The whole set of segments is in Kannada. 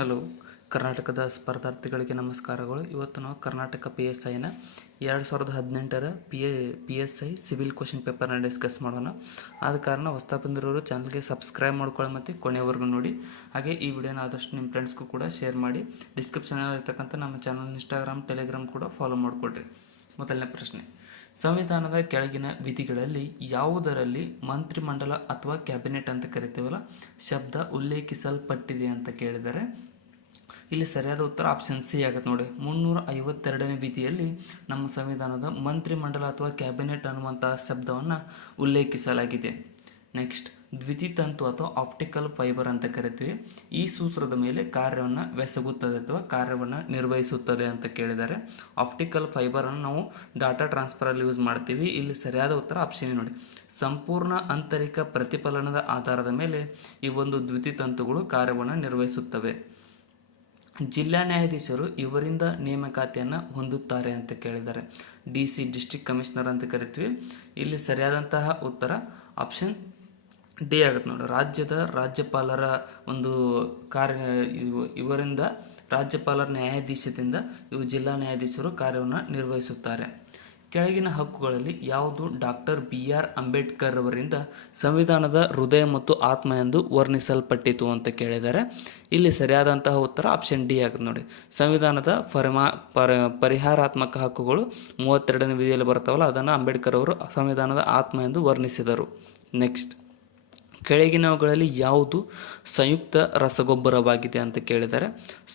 ಹಲೋ, ಕರ್ನಾಟಕದ ಸ್ಪರ್ಧಾರ್ಥಿಗಳಿಗೆ ನಮಸ್ಕಾರಗಳು. ಇವತ್ತು ನಾವು ಕರ್ನಾಟಕ PSIನ 2018ರ PSI ಸಿವಿಲ್ ಕ್ವಶನ್ ಪೇಪರ್ನ ಡಿಸ್ಕಸ್ ಮಾಡೋಣ. ಆದ ಕಾರಣ ಹೊಸ್ತಾ ಬಂದಿರೋರು ಚಾನಲ್ಗೆ ಸಬ್ಸ್ಕ್ರೈಬ್ ಮಾಡ್ಕೊಳ್ಳಿ ಮತ್ತು ಕೊನೆವರೆಗೂ ನೋಡಿ. ಹಾಗೆ ಈ ವಿಡಿಯೋನ ಆದಷ್ಟು ನಿಮ್ಮ ಫ್ರೆಂಡ್ಸ್ಗೂ ಕೂಡ ಶೇರ್ ಮಾಡಿ. ಡಿಸ್ಕ್ರಿಪ್ಷನಲ್ಲಿ ಇರ್ತಕ್ಕಂಥ ನಮ್ಮ ಚಾನಲ್ ಇನ್ಸ್ಟಾಗ್ರಾಮ್, ಟೆಲಿಗ್ರಾಮ್ ಕೂಡ ಫಾಲೋ ಮಾಡಿಕೊಡ್ರಿ. ಮೊದಲನೇ ಪ್ರಶ್ನೆ, ಸಂವಿಧಾನದ ಕೆಳಗಿನ ವಿಧಿಗಳಲ್ಲಿ ಯಾವುದರಲ್ಲಿ ಮಂತ್ರಿಮಂಡಲ ಅಥವಾ ಕ್ಯಾಬಿನೆಟ್ ಅಂತ ಕರಿತೀವಲ್ಲ ಶಬ್ದ ಉಲ್ಲೇಖಿಸಲ್ಪಟ್ಟಿದೆ ಅಂತ ಕೇಳಿದರೆ ಇಲ್ಲಿ ಸರಿಯಾದ ಉತ್ತರ ಆಪ್ಷನ್ ಸಿ ಆಗುತ್ತೆ ನೋಡಿ. 352ನೇ ವಿಧಿಯಲ್ಲಿ ನಮ್ಮ ಸಂವಿಧಾನದ ಮಂತ್ರಿಮಂಡಲ ಅಥವಾ ಕ್ಯಾಬಿನೆಟ್ ಅನ್ನುವಂತಹ ಶಬ್ದವನ್ನು ಉಲ್ಲೇಖಿಸಲಾಗಿದೆ. ನೆಕ್ಸ್ಟ್, ದ್ವಿತೀತಂತು ಅಥವಾ ಆಪ್ಟಿಕಲ್ ಫೈಬರ್ ಅಂತ ಕರಿತೀವಿ. ಈ ಸೂತ್ರದ ಮೇಲೆ ಕಾರ್ಯವನ್ನು ಬೆಸಗುತ್ತದೆ ಅಥವಾ ಕಾರ್ಯವನ್ನು ನಿರ್ವಹಿಸುತ್ತದೆ ಅಂತ ಕೇಳಿದ್ದಾರೆ. ಆಪ್ಟಿಕಲ್ ಫೈಬರನ್ನು ನಾವು ಡಾಟಾ ಟ್ರಾನ್ಸ್ಫರಲ್ಲಿ ಯೂಸ್ ಮಾಡ್ತೀವಿ. ಇಲ್ಲಿ ಸರಿಯಾದ ಉತ್ತರ ಆಪ್ಷನ್ ನೋಡಿ. ಸಂಪೂರ್ಣ ಆಂತರಿಕ ಪ್ರತಿಫಲನದ ಆಧಾರದ ಮೇಲೆ ಈ ಒಂದು ದ್ವಿತೀತಂತುಗಳು ಕಾರ್ಯವನ್ನು ನಿರ್ವಹಿಸುತ್ತವೆ. ಜಿಲ್ಲಾ ನ್ಯಾಯಾಧೀಶರು ಇವರಿಂದ ನೇಮಕಾತಿಯನ್ನು ಹೊಂದುತ್ತಾರೆ ಅಂತ ಕೇಳಿದ್ದಾರೆ. DC ಡಿಸ್ಟ್ರಿಕ್ಟ್ ಕಮಿಷನರ್ ಅಂತ ಕರಿತೀವಿ. ಇಲ್ಲಿ ಸರಿಯಾದಂತಹ ಉತ್ತರ ಆಪ್ಷನ್ ಡಿ ಆಗುತ್ತೆ ನೋಡಿ. ರಾಜ್ಯಪಾಲರ ಒಂದು ಇವರಿಂದ ರಾಜ್ಯಪಾಲರ ನ್ಯಾಯಾಧೀಶದಿಂದ ಇವು ಜಿಲ್ಲಾ ನ್ಯಾಯಾಧೀಶರು ಕಾರ್ಯವನ್ನು ನಿರ್ವಹಿಸುತ್ತಾರೆ. ಕೆಳಗಿನ ಹಕ್ಕುಗಳಲ್ಲಿ ಯಾವುದು ಡಾಕ್ಟರ್ BR ಅಂಬೇಡ್ಕರ್ ಅವರಿಂದ ಸಂವಿಧಾನದ ಹೃದಯ ಮತ್ತು ಆತ್ಮ ಎಂದು ವರ್ಣಿಸಲ್ಪಟ್ಟಿತು ಅಂತ ಕೇಳಿದ್ದಾರೆ. ಇಲ್ಲಿ ಸರಿಯಾದಂತಹ ಉತ್ತರ ಆಪ್ಷನ್ ಡಿ ಆಗುತ್ತೆ ನೋಡಿ. ಸಂವಿಧಾನದ ಪರಿಹಾರಾತ್ಮಕ ಹಕ್ಕುಗಳು 32ನೇ ವಿಧಿಯಲ್ಲಿ ಬರ್ತಾವಲ್ಲ, ಅದನ್ನು ಅಂಬೇಡ್ಕರ್ ಅವರು ಸಂವಿಧಾನದ ಆತ್ಮ ಎಂದು ವರ್ಣಿಸಿದರು. ನೆಕ್ಸ್ಟ್, ಕೆಳಗಿನವುಗಳಲ್ಲಿ ಯಾವುದು ಸಂಯುಕ್ತ ರಸಗೊಬ್ಬರವಾಗಿದೆ ಅಂತ ಕೇಳಿದ್ದಾರೆ.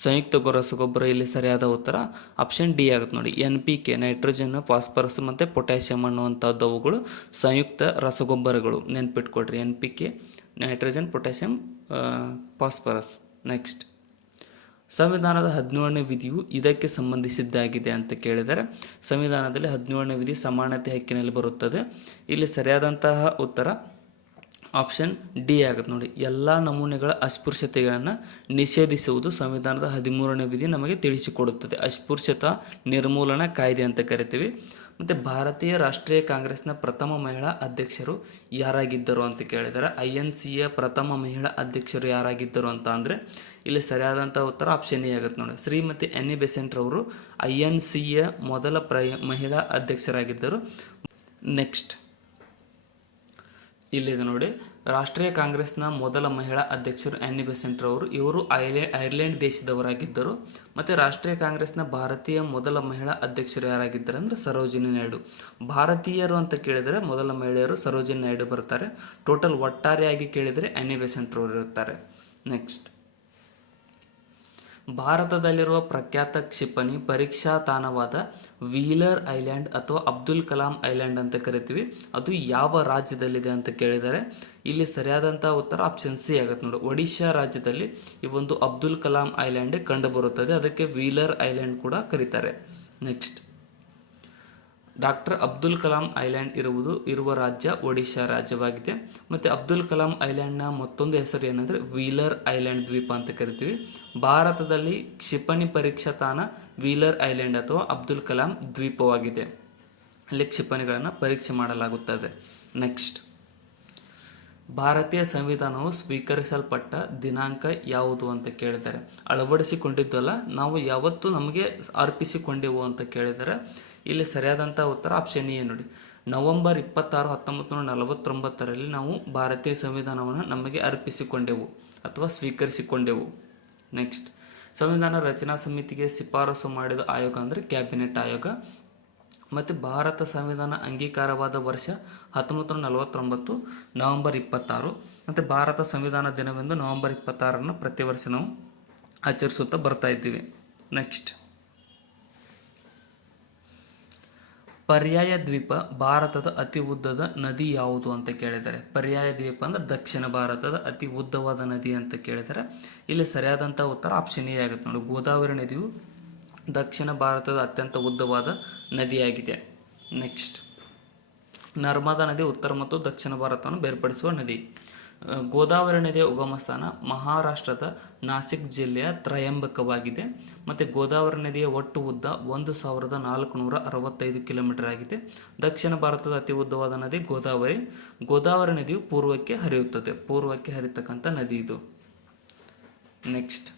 ಸಂಯುಕ್ತ ರಸಗೊಬ್ಬರ ಇಲ್ಲಿ ಸರಿಯಾದ ಉತ್ತರ ಆಪ್ಷನ್ ಡಿ ಆಗುತ್ತೆ ನೋಡಿ. NPK ನೈಟ್ರೋಜನ್, ಫಾಸ್ಫರಸ್ ಮತ್ತು ಪೊಟ್ಯಾಷಿಯಂ ಅನ್ನುವಂಥದ್ದು ಅವುಗಳು ಸಂಯುಕ್ತ ರಸಗೊಬ್ಬರಗಳು. ನೆನ್ಪಿಟ್ಕೊಡ್ರಿ, NPK nitrogen, potassium, phosphorus. Next, ಸಂವಿಧಾನದ 17ನೇ ವಿಧಿಯು ಇದಕ್ಕೆ ಸಂಬಂಧಿಸಿದ್ದಾಗಿದೆ ಅಂತ ಕೇಳಿದರೆ ಸಂವಿಧಾನದಲ್ಲಿ 17ನೇ ವಿಧಿ ಸಮಾನತೆ ಹಕ್ಕಿನಲ್ಲಿ ಬರುತ್ತದೆ. ಇಲ್ಲಿ ಸರಿಯಾದಂತಹ ಉತ್ತರ ಆಪ್ಷನ್ ಡಿ ಆಗುತ್ತೆ ನೋಡಿ. ಎಲ್ಲ ನಮೂನೆಗಳ ಅಸ್ಪೃಶ್ಯತೆಗಳನ್ನು ನಿಷೇಧಿಸುವುದು ಸಂವಿಧಾನದ 13ನೇ ವಿಧಿ ನಮಗೆ ತಿಳಿಸಿಕೊಡುತ್ತದೆ. ಅಸ್ಪೃಶ್ಯತಾ ನಿರ್ಮೂಲನಾ ಕಾಯ್ದೆ ಅಂತ ಕರಿತೀವಿ. ಮತ್ತು ಭಾರತೀಯ ರಾಷ್ಟ್ರೀಯ ಕಾಂಗ್ರೆಸ್ನ ಪ್ರಥಮ ಮಹಿಳಾ ಅಧ್ಯಕ್ಷರು ಯಾರಾಗಿದ್ದರು ಅಂತ ಕೇಳಿದ್ದಾರೆ. INCಯ ಪ್ರಥಮ ಮಹಿಳಾ ಅಧ್ಯಕ್ಷರು ಯಾರಾಗಿದ್ದರು ಅಂತ ಅಂದರೆ ಇಲ್ಲಿ ಸರಿಯಾದಂಥ ಉತ್ತರ ಆಪ್ಷನ್ ಎ ಆಗುತ್ತೆ ನೋಡಿ. ಶ್ರೀಮತಿ Annie Besant ರವರು INCಯ ಮೊದಲ ಮಹಿಳಾ ಅಧ್ಯಕ್ಷರಾಗಿದ್ದರು. ನೆಕ್ಸ್ಟ್, ಇಲ್ಲಿದೆ ನೋಡಿ. ರಾಷ್ಟ್ರೀಯ ಕಾಂಗ್ರೆಸ್ನ ಮೊದಲ ಮಹಿಳಾ ಅಧ್ಯಕ್ಷರು Annie Besant ರವರು. ಇವರು ಐರ್ಲೆಂಡ್ ದೇಶದವರಾಗಿದ್ದರು. ಮತ್ತು ರಾಷ್ಟ್ರೀಯ ಕಾಂಗ್ರೆಸ್ನ ಭಾರತೀಯ ಮೊದಲ ಮಹಿಳಾ ಅಧ್ಯಕ್ಷರು ಯಾರಾಗಿದ್ದಾರೆ ಅಂದರೆ ಸರೋಜಿನಿ ನಾಯ್ಡು. ಭಾರತೀಯರು ಅಂತ ಕೇಳಿದರೆ ಮೊದಲ ಮಹಿಳೆಯರು ಸರೋಜಿನಿ ನಾಯ್ಡು ಬರ್ತಾರೆ. ಟೋಟಲ್ ಒಟ್ಟಾರೆಯಾಗಿ ಕೇಳಿದರೆ Annie Besant ರವರು ಇರ್ತಾರೆ. ನೆಕ್ಸ್ಟ್, ಭಾರತದಲ್ಲಿರುವ ಪ್ರಖ್ಯಾತ ಕ್ಷಿಪಣಿ ಪರೀಕ್ಷಾ ತಾಣವಾದ ವೀಲರ್ ಐಲ್ಯಾಂಡ್ ಅಥವಾ ಅಬ್ದುಲ್ ಕಲಾಂ ಐಲ್ಯಾಂಡ್ ಅಂತ ಕರಿತೀವಿ. ಅದು ಯಾವ ರಾಜ್ಯದಲ್ಲಿದೆ ಅಂತ ಕೇಳಿದರೆ ಇಲ್ಲಿ ಸರಿಯಾದಂತಹ ಉತ್ತರ ಆಪ್ಷನ್ ಸಿ ಆಗುತ್ತೆ ನೋಡಿ. ಒಡಿಶಾ ರಾಜ್ಯದಲ್ಲಿ ಈ ಒಂದು ಅಬ್ದುಲ್ ಕಲಾಂ ಐಲ್ಯಾಂಡ್ ಕಂಡು ಬರುತ್ತದೆ. ಅದಕ್ಕೆ ವೀಲರ್ ಐಲ್ಯಾಂಡ್ ಕೂಡ ಕರೀತಾರೆ. Next, doctor Abdul Kalam island ಇರುವ ರಾಜ್ಯ ಒಡಿಶಾ ರಾಜ್ಯವಾಗಿದೆ. ಮತ್ತು ಅಬ್ದುಲ್ ಕಲಾಂ ಐಲ್ಯಾಂಡ್ನ ಮತ್ತೊಂದು ಹೆಸರು ಏನಂದರೆ ವೀಲರ್ ಐಲ್ಯಾಂಡ್ ದ್ವೀಪ ಅಂತ ಕರಿತೀವಿ. ಭಾರತದಲ್ಲಿ ಕ್ಷಿಪಣಿ ಪರೀಕ್ಷಾ ತಾಣ ವೀಲರ್ ಐಲ್ಯಾಂಡ್ ಅಥವಾ ಅಬ್ದುಲ್ ಕಲಾಂ ದ್ವೀಪವಾಗಿದೆ. ಅಲ್ಲಿ ಕ್ಷಿಪಣಿಗಳನ್ನು ಪರೀಕ್ಷೆ ಮಾಡಲಾಗುತ್ತದೆ. ನೆಕ್ಸ್ಟ್, ಭಾರತೀಯ ಸಂವಿಧಾನವು ಸ್ವೀಕರಿಸಲ್ಪಟ್ಟ ದಿನಾಂಕ ಯಾವುದು ಅಂತ ಕೇಳಿದ್ದಾರೆ. ಅಳವಡಿಸಿಕೊಂಡಿದ್ದಲ್ಲ, ನಾವು ಯಾವತ್ತು ನಮಗೆ ಅರ್ಪಿಸಿಕೊಂಡೆವು ಅಂತ ಕೇಳಿದರೆ ಇಲ್ಲಿ ಸರಿಯಾದಂಥ ಉತ್ತರ ಆಪ್ಷನ್ ಎ ನೋಡಿ. ನವೆಂಬರ್ 26, 1949ರಲ್ಲಿ ನಾವು ಭಾರತೀಯ ಸಂವಿಧಾನವನ್ನು ನಮಗೆ ಅರ್ಪಿಸಿಕೊಂಡೆವು ಅಥವಾ ಸ್ವೀಕರಿಸಿಕೊಂಡೆವು. ನೆಕ್ಸ್ಟ್, ಸಂವಿಧಾನ ರಚನಾ ಸಮಿತಿಗೆ ಶಿಫಾರಸು ಮಾಡಿದ ಆಯೋಗ ಅಂದರೆ ಕ್ಯಾಬಿನೆಟ್ ಆಯೋಗ. ಮತ್ತು ಭಾರತ ಸಂವಿಧಾನ ಅಂಗೀಕಾರವಾದ ವರ್ಷ 1949 ನವೆಂಬರ್ 26. ಮತ್ತು ಭಾರತ ಸಂವಿಧಾನ ದಿನವೆಂದು ನವೆಂಬರ್ 26 ಪ್ರತಿ ವರ್ಷ ನಾವು ಆಚರಿಸುತ್ತಾ ಬರ್ತಾ ಇದ್ದೀವಿ. ನೆಕ್ಸ್ಟ್, ಪರ್ಯಾಯ ದ್ವೀಪ ಭಾರತದ ಅತಿ ಉದ್ದದ ನದಿ ಯಾವುದು ಅಂತ ಕೇಳಿದ್ದಾರೆ. ಪರ್ಯಾಯ ದ್ವೀಪ ಅಂದರೆ ದಕ್ಷಿಣ ಭಾರತದ ಅತಿ ಉದ್ದವಾದ ನದಿ ಅಂತ ಕೇಳಿದ್ದಾರೆ. ಇಲ್ಲಿ ಸರಿಯಾದಂಥ ಉತ್ತರ ಆಪ್ಷನ್ ಎ ಆಗುತ್ತೆ ನೋಡಿ. ಗೋದಾವರಿ ನದಿಯು ದಕ್ಷಿಣ ಭಾರತದ ಅತ್ಯಂತ ಉದ್ದವಾದ ನದಿಯಾಗಿದೆ. ನೆಕ್ಸ್ಟ್, ನರ್ಮದಾ ನದಿ ಉತ್ತರ ಮತ್ತು ದಕ್ಷಿಣ ಭಾರತವನ್ನು ಬೇರ್ಪಡಿಸುವ ನದಿ. ಗೋದಾವರಿ ನದಿಯ ಉಗಮ ಸ್ಥಾನ ಮಹಾರಾಷ್ಟ್ರದ ನಾಸಿಕ್ ಜಿಲ್ಲೆಯ ತ್ರಯಂಬಕವಾಗಿದೆ. ಮತ್ತು ಗೋದಾವರಿ ನದಿಯ ಒಟ್ಟು ಉದ್ದ 1465 ಕಿಲೋಮೀಟರ್ ಆಗಿದೆ. ದಕ್ಷಿಣ ಭಾರತದ ಅತಿ ಉದ್ದವಾದ ನದಿ ಗೋದಾವರಿ. ಗೋದಾವರಿ ನದಿಯು ಪೂರ್ವಕ್ಕೆ ಹರಿಯುತ್ತದೆ. ಪೂರ್ವಕ್ಕೆ ಹರಿತಕ್ಕಂಥ ನದಿ ಇದು. ನೆಕ್ಸ್ಟ್,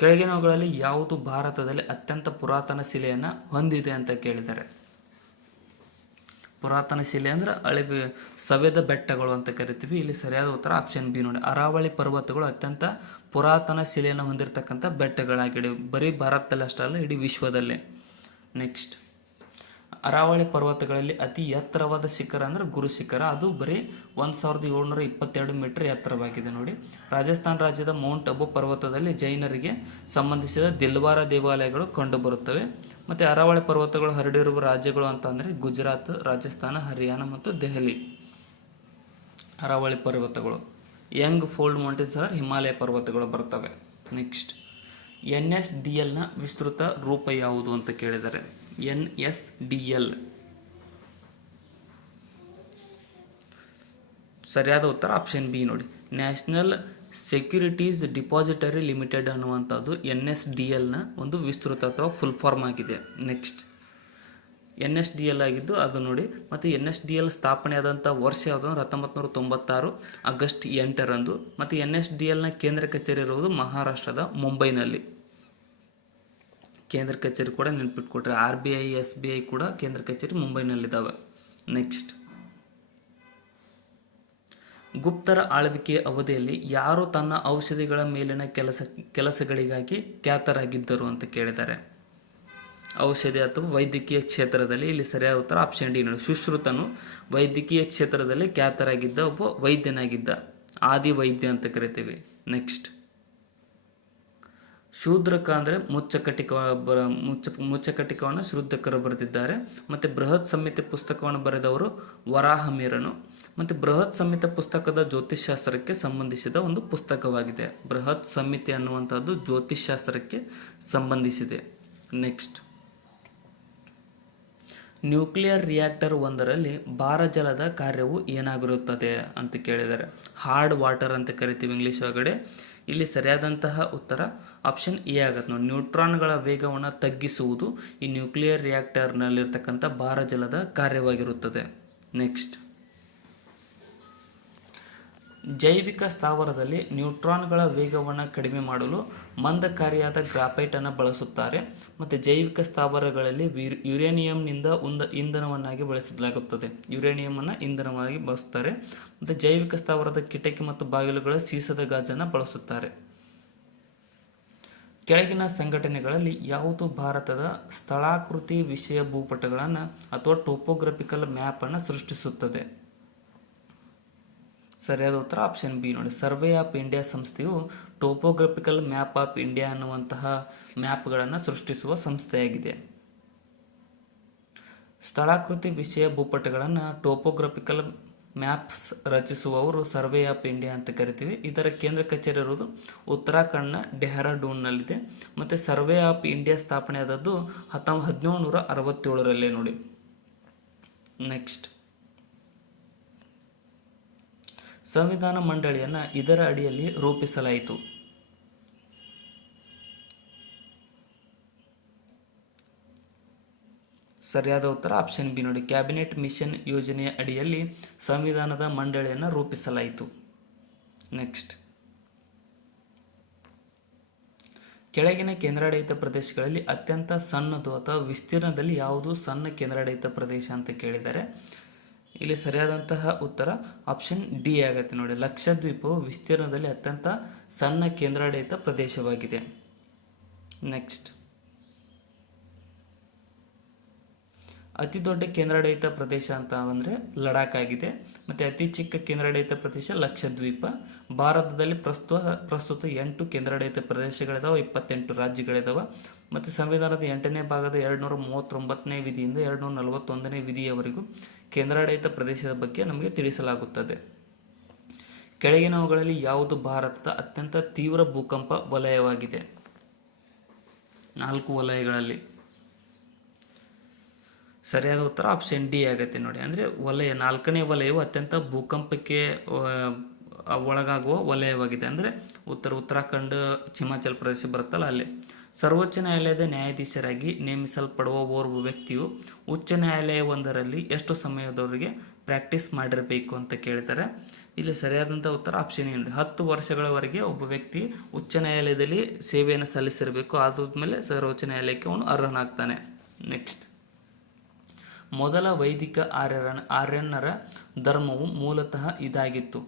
ಕೆಳಗಿನವುಗಳಲ್ಲಿ ಯಾವುದು ಭಾರತದಲ್ಲಿ ಅತ್ಯಂತ ಪುರಾತನ ಶಿಲೆಯನ್ನು ಹೊಂದಿದೆ ಅಂತ ಕೇಳಿದ್ದಾರೆ. ಪುರಾತನ ಶಿಲೆ ಅಂದ್ರೆ ಸವೆದ ಬೆಟ್ಟಗಳು ಅಂತ ಕರಿತೀವಿ. ಇಲ್ಲಿ ಸರಿಯಾದ ಉತ್ತರ ಆಪ್ಷನ್ ಬಿ ನೋಡಿ. ಅರಾವಳಿ ಪರ್ವತಗಳು ಅತ್ಯಂತ ಪುರಾತನ ಶಿಲೆಯನ್ನು ಹೊಂದಿರತಕ್ಕಂಥ ಬೆಟ್ಟಗಳಾಗಿವೆ. ಬರೀ ಭಾರತದಲ್ಲಿ ಅಷ್ಟೇ ಅಲ್ಲ, ಇಡೀ ವಿಶ್ವದಲ್ಲೇ. ನೆಕ್ಸ್ಟ್, ಅರಾವಳಿ ಪರ್ವತಗಳಲ್ಲಿ ಅತಿ ಎತ್ತರವಾದ ಶಿಖರ ಅಂದ್ರೆ ಗುರು ಶಿಖರ. ಅದು ಬರೀ 1722 ಮೀಟರ್ ಎತ್ತರವಾಗಿದೆ ನೋಡಿ. ರಾಜಸ್ಥಾನ ರಾಜ್ಯದ ಮೌಂಟ್ ಅಬು ಪರ್ವತದಲ್ಲಿ ಜೈನರಿಗೆ ಸಂಬಂಧಿಸಿದ ದಿಲ್ವಾರ ದೇವಾಲಯಗಳು ಕಂಡುಬರುತ್ತವೆ. ಮತ್ತು ಅರಾವಳಿ ಪರ್ವತಗಳು ಹರಡಿರುವ ರಾಜ್ಯಗಳು ಅಂತ ಅಂದರೆ ಗುಜರಾತ್, ರಾಜಸ್ಥಾನ, ಹರಿಯಾಣ ಮತ್ತು ದೆಹಲಿ. ಅರಾವಳಿ ಪರ್ವತಗಳು. ಯಂಗ್ ಫೋಲ್ಡ್ ಮೌಂಟೇನ್ಸ್ ಅಂದರೆ ಹಿಮಾಲಯ ಪರ್ವತಗಳು ಬರ್ತವೆ. ನೆಕ್ಸ್ಟ್, NSDLನ ವಿಸ್ತೃತ ರೂಪ ಯಾವುದು ಅಂತ ಕೇಳಿದರೆ NSDL ಸರಿಯಾದ ಉತ್ತರ ಆಪ್ಷನ್ ಬಿ ನೋಡಿ. ನ್ಯಾಷನಲ್ ಸೆಕ್ಯೂರಿಟೀಸ್ ಡಿಪಾಸಿಟರಿ ಲಿಮಿಟೆಡ್ ಅನ್ನುವಂಥದ್ದು NSDLನ ಒಂದು ವಿಸ್ತೃತ ಅಥವಾ ಫುಲ್ ಫಾರ್ಮ್ ಆಗಿದೆ. ನೆಕ್ಸ್ಟ್, NSDL ಆಗಿದ್ದು ಅದು ನೋಡಿ. ಮತ್ತು NSDL ಸ್ಥಾಪನೆಯಾದಂಥ ವರ್ಷ ಯಾವುದು ಅಂದರೆ 1996 ಆಗಸ್ಟ್ 8ರಂದು. ಮತ್ತು NSDLನ ಕೇಂದ್ರ ಕಚೇರಿ ಇರುವುದು ಮಹಾರಾಷ್ಟ್ರದ ಮುಂಬೈನಲ್ಲಿ. ಕೇಂದ್ರ ಕಚೇರಿ ಕೂಡ ನೆನ್ಪಿಟ್ಕೊಟ್ರೆ. RBI, SBI ಕೂಡ ಕೇಂದ್ರ ಕಚೇರಿ ಮುಂಬೈನಲ್ಲಿದ್ದಾವೆ. ನೆಕ್ಸ್ಟ್, ಗುಪ್ತರ ಆಳ್ವಿಕೆಯ ಅವಧಿಯಲ್ಲಿ ಯಾರು ತನ್ನ ಔಷಧಿಗಳ ಮೇಲಿನ ಕೆಲಸಗಳಿಗಾಗಿ ಖ್ಯಾತರಾಗಿದ್ದರು ಅಂತ ಕೇಳಿದ್ದಾರೆ. ಔಷಧಿ ಅಥವಾ ವೈದ್ಯಕೀಯ ಕ್ಷೇತ್ರದಲ್ಲಿ. ಇಲ್ಲಿ ಸರಿಯಾದ ಉತ್ತರ ಆಪ್ಷನ್ ಡಿ ನೋಡಿ. ಸುಶ್ರುತನು ವೈದ್ಯಕೀಯ ಕ್ಷೇತ್ರದಲ್ಲಿ ಖ್ಯಾತರಾಗಿದ್ದ ಒಬ್ಬ ವೈದ್ಯನಾಗಿದ್ದ. ಆದಿ ವೈದ್ಯ ಅಂತ ಕರಿತೀವಿ. ನೆಕ್ಸ್ಟ್, ಶೂದ್ರಕ ಅಂದರೆ ಮುಚ್ಚಕಟಿಕವನ್ನು ಶೂದ್ರಕರು ಬರೆದಿದ್ದಾರೆ. ಮತ್ತು ಬೃಹತ್ ಸಂಹಿತೆ ಪುಸ್ತಕವನ್ನು ಬರೆದವರು ವರಾಹಮಿರನು. ಮತ್ತು ಬೃಹತ್ ಸಂಹಿತೆ ಪುಸ್ತಕದ ಜ್ಯೋತಿಷ್ಶಾಸ್ತ್ರಕ್ಕೆ ಸಂಬಂಧಿಸಿದ ಒಂದು ಪುಸ್ತಕವಾಗಿದೆ. ಬೃಹತ್ ಸಂಹಿತೆ ಅನ್ನುವಂಥದ್ದು ಜ್ಯೋತಿಷ್ಶಾಸ್ತ್ರಕ್ಕೆ ಸಂಬಂಧಿಸಿದೆ. ನೆಕ್ಸ್ಟ್, ನ್ಯೂಕ್ಲಿಯರ್ ರಿಯಾಕ್ಟರ್ ಒಂದರಲ್ಲಿ ಭಾರಜಲದ ಕಾರ್ಯವು ಏನಾಗಿರುತ್ತದೆ ಅಂತ ಕೇಳಿದ್ದಾರೆ. ಹಾರ್ಡ್ ವಾಟರ್ ಅಂತ ಕರಿತೀವಿ ಇಂಗ್ಲೀಷ್ ಒಳಗಡೆ. ಇಲ್ಲಿ ಸರಿಯಾದಂತಹ ಉತ್ತರ ಆಪ್ಷನ್ ಎ ಆಗುತ್ತೆ ನೋಡಿ. ನ್ಯೂಟ್ರಾನ್ಗಳ ವೇಗವನ್ನು ತಗ್ಗಿಸುವುದು ಈ ನ್ಯೂಕ್ಲಿಯರ್ ರಿಯಾಕ್ಟರ್ನಲ್ಲಿರ್ತಕ್ಕಂಥ ಭಾರಜಲದ ಕಾರ್ಯವಾಗಿರುತ್ತದೆ. ನೆಕ್ಸ್ಟ್, ಜೈವಿಕ ಸ್ಥಾವರದಲ್ಲಿ ನ್ಯೂಟ್ರಾನ್ಗಳ ವೇಗವನ್ನು ಕಡಿಮೆ ಮಾಡಲು ಮಂದಕಾರಿಯಾದ ಗ್ರಾಫೈಟನ್ನು ಬಳಸುತ್ತಾರೆ. ಮತ್ತು ಜೈವಿಕ ಸ್ಥಾವರಗಳಲ್ಲಿ ಯುರೇನಿಯಂನಿಂದ ಇಂಧನವನ್ನಾಗಿ ಬಳಸಲಾಗುತ್ತದೆ. ಯುರೇನಿಯಮನ್ನು ಇಂಧನವಾಗಿ ಬಳಸುತ್ತಾರೆ. ಮತ್ತು ಜೈವಿಕ ಸ್ಥಾವರದ ಕಿಟಕಿ ಮತ್ತು ಬಾಗಿಲುಗಳ ಸೀಸದ ಗಾಜನ್ನು ಬಳಸುತ್ತಾರೆ. ಕೆಳಗಿನ ಸಂಘಟನೆಗಳಲ್ಲಿ ಯಾವುದು ಭಾರತದ ಸ್ಥಳಾಕೃತಿ ವಿಷಯ ಭೂಪಟಗಳನ್ನು ಅಥವಾ ಟೋಪೋಗ್ರಫಿಕಲ್ ಮ್ಯಾಪನ್ನು ಸೃಷ್ಟಿಸುತ್ತದೆ? ಸರಿಯಾದ ಉತ್ತರ ಆಪ್ಷನ್ ಬಿ ನೋಡಿ. ಸರ್ವೆ ಆಫ್ ಇಂಡಿಯಾ ಸಂಸ್ಥೆಯು ಟೋಪೋಗ್ರಫಿಕಲ್ ಮ್ಯಾಪ್ ಆಫ್ ಇಂಡಿಯಾ ಅನ್ನುವಂತಹ ಮ್ಯಾಪ್ಗಳನ್ನು ಸೃಷ್ಟಿಸುವ ಸಂಸ್ಥೆಯಾಗಿದೆ. ಸ್ಥಳಾಕೃತಿ ವಿಷಯ ಭೂಪಟಗಳನ್ನು topographical maps ರಚಿಸುವವರು survey of India ಅಂತ ಕರಿತೀವಿ. ಇದರ ಕೇಂದ್ರ ಕಚೇರಿ ಇರುವುದು ಉತ್ತರಾಖಂಡ್ನ ಡೆಹ್ರಾಡೂನ್ನಲ್ಲಿದೆ. ಮತ್ತು ಸರ್ವೆ ಆಫ್ ಇಂಡಿಯಾ ಸ್ಥಾಪನೆಯಾದದ್ದು 1767ರಲ್ಲೇ ನೋಡಿ. ನೆಕ್ಸ್ಟ್, ಸಂವಿಧಾನ ಮಂಡಳಿಯನ್ನು ಇದರ ಅಡಿಯಲ್ಲಿ ರೂಪಿಸಲಾಯಿತು. ಸರಿಯಾದ ಉತ್ತರ ಆಪ್ಷನ್ ಬಿ ನೋಡಿ. ಕ್ಯಾಬಿನೆಟ್ ಮಿಷನ್ ಯೋಜನೆಯ ಅಡಿಯಲ್ಲಿ ಸಂವಿಧಾನದ ಮಂಡಳಿಯನ್ನು ರೂಪಿಸಲಾಯಿತು. ನೆಕ್ಸ್ಟ್, ಕೆಳಗಿನ ಕೇಂದ್ರಾಡಳಿತ ಪ್ರದೇಶಗಳಲ್ಲಿ ಅತ್ಯಂತ ಸಣ್ಣದು ಅಥವಾ ವಿಸ್ತೀರ್ಣದಲ್ಲಿ ಯಾವುದು ಸಣ್ಣ ಕೇಂದ್ರಾಡಳಿತ ಪ್ರದೇಶ ಅಂತ ಕೇಳಿದ್ದಾರೆ. ಇಲ್ಲಿ ಸರಿಯಾದಂತಹ ಉತ್ತರ ಆಪ್ಷನ್ ಡಿ ಆಗುತ್ತೆ ನೋಡಿ. ಲಕ್ಷದ್ವೀಪವು ವಿಸ್ತೀರ್ಣದಲ್ಲಿ ಅತ್ಯಂತ ಸಣ್ಣ ಕೇಂದ್ರಾಡಳಿತ ಪ್ರದೇಶವಾಗಿದೆ. ನೆಕ್ಸ್ಟ್, ಅತಿ ದೊಡ್ಡ ಕೇಂದ್ರಾಡಳಿತ ಪ್ರದೇಶ ಅಂತ ಅಂದರೆ ಲಡಾಖ್ ಆಗಿದೆ. ಮತ್ತು ಅತಿ ಚಿಕ್ಕ ಕೇಂದ್ರಾಡಳಿತ ಪ್ರದೇಶ ಲಕ್ಷದ್ವೀಪ. ಭಾರತದಲ್ಲಿ ಪ್ರಸ್ತುತ 8 ಕೇಂದ್ರಾಡಳಿತ ಪ್ರದೇಶಗಳಿದಾವೆ, 28 ರಾಜ್ಯಗಳಿದಾವೆ. ಮತ್ತು ಸಂವಿಧಾನದ 8ನೇ ಭಾಗದ 239ನೇ ವಿಧಿಯಿಂದ 241ನೇ ವಿಧಿಯವರೆಗೂ ಕೇಂದ್ರಾಡಳಿತ ಪ್ರದೇಶದ ಬಗ್ಗೆ ನಮಗೆ ತಿಳಿಸಲಾಗುತ್ತದೆ. ಕೆಳಗಿನವುಗಳಲ್ಲಿ ಯಾವುದು ಭಾರತದ ಅತ್ಯಂತ ತೀವ್ರ ಭೂಕಂಪ ವಲಯವಾಗಿದೆ? 4 ವಲಯಗಳಲ್ಲಿ ಸರಿಯಾದ ಉತ್ತರ ಆಪ್ಷನ್ ಡಿ ಆಗುತ್ತೆ ನೋಡಿ. ಅಂದರೆ ವಲಯ 4ನೇ ವಲಯವು ಅತ್ಯಂತ ಭೂಕಂಪಕ್ಕೆ ಒಳಗಾಗುವ ವಲಯವಾಗಿದೆ. ಅಂದರೆ ಉತ್ತರಾಖಂಡ, ಹಿಮಾಚಲ ಪ್ರದೇಶ ಬರುತ್ತಲ್ಲ ಅಲ್ಲಿ. ಸರ್ವೋಚ್ಚ ನ್ಯಾಯಾಲಯದ ನ್ಯಾಯಾಧೀಶರಾಗಿ ನೇಮಿಸಲ್ಪಡುವ ಓರ್ವ ವ್ಯಕ್ತಿಯು ಉಚ್ಚ ನ್ಯಾಯಾಲಯವೊಂದರಲ್ಲಿ ಎಷ್ಟು ಸಮಯದವರೆಗೆ ಪ್ರಾಕ್ಟೀಸ್ ಮಾಡಿರಬೇಕು ಅಂತ ಕೇಳ್ತಾರೆ. ಇಲ್ಲಿ ಸರಿಯಾದಂಥ ಉತ್ತರ ಆಪ್ಷನ್ ಏನು? 10 ವರ್ಷಗಳವರೆಗೆ ಒಬ್ಬ ವ್ಯಕ್ತಿ ಉಚ್ಚ ನ್ಯಾಯಾಲಯದಲ್ಲಿ ಸೇವೆಯನ್ನು ಸಲ್ಲಿಸಿರಬೇಕು. ಆದ್ಮೇಲೆ ಸರ್ವೋಚ್ಚ ನ್ಯಾಯಾಲಯಕ್ಕೆ ಅವನು ಅರ್ಹನಾಗ್ತಾನೆ. ನೆಕ್ಸ್ಟ್, ಮೊದಲ ವೈದಿಕ ಆರ್ಯನ್ನರ ಧರ್ಮವು ಮೂಲತಃ ಇದಾಗಿತ್ತು.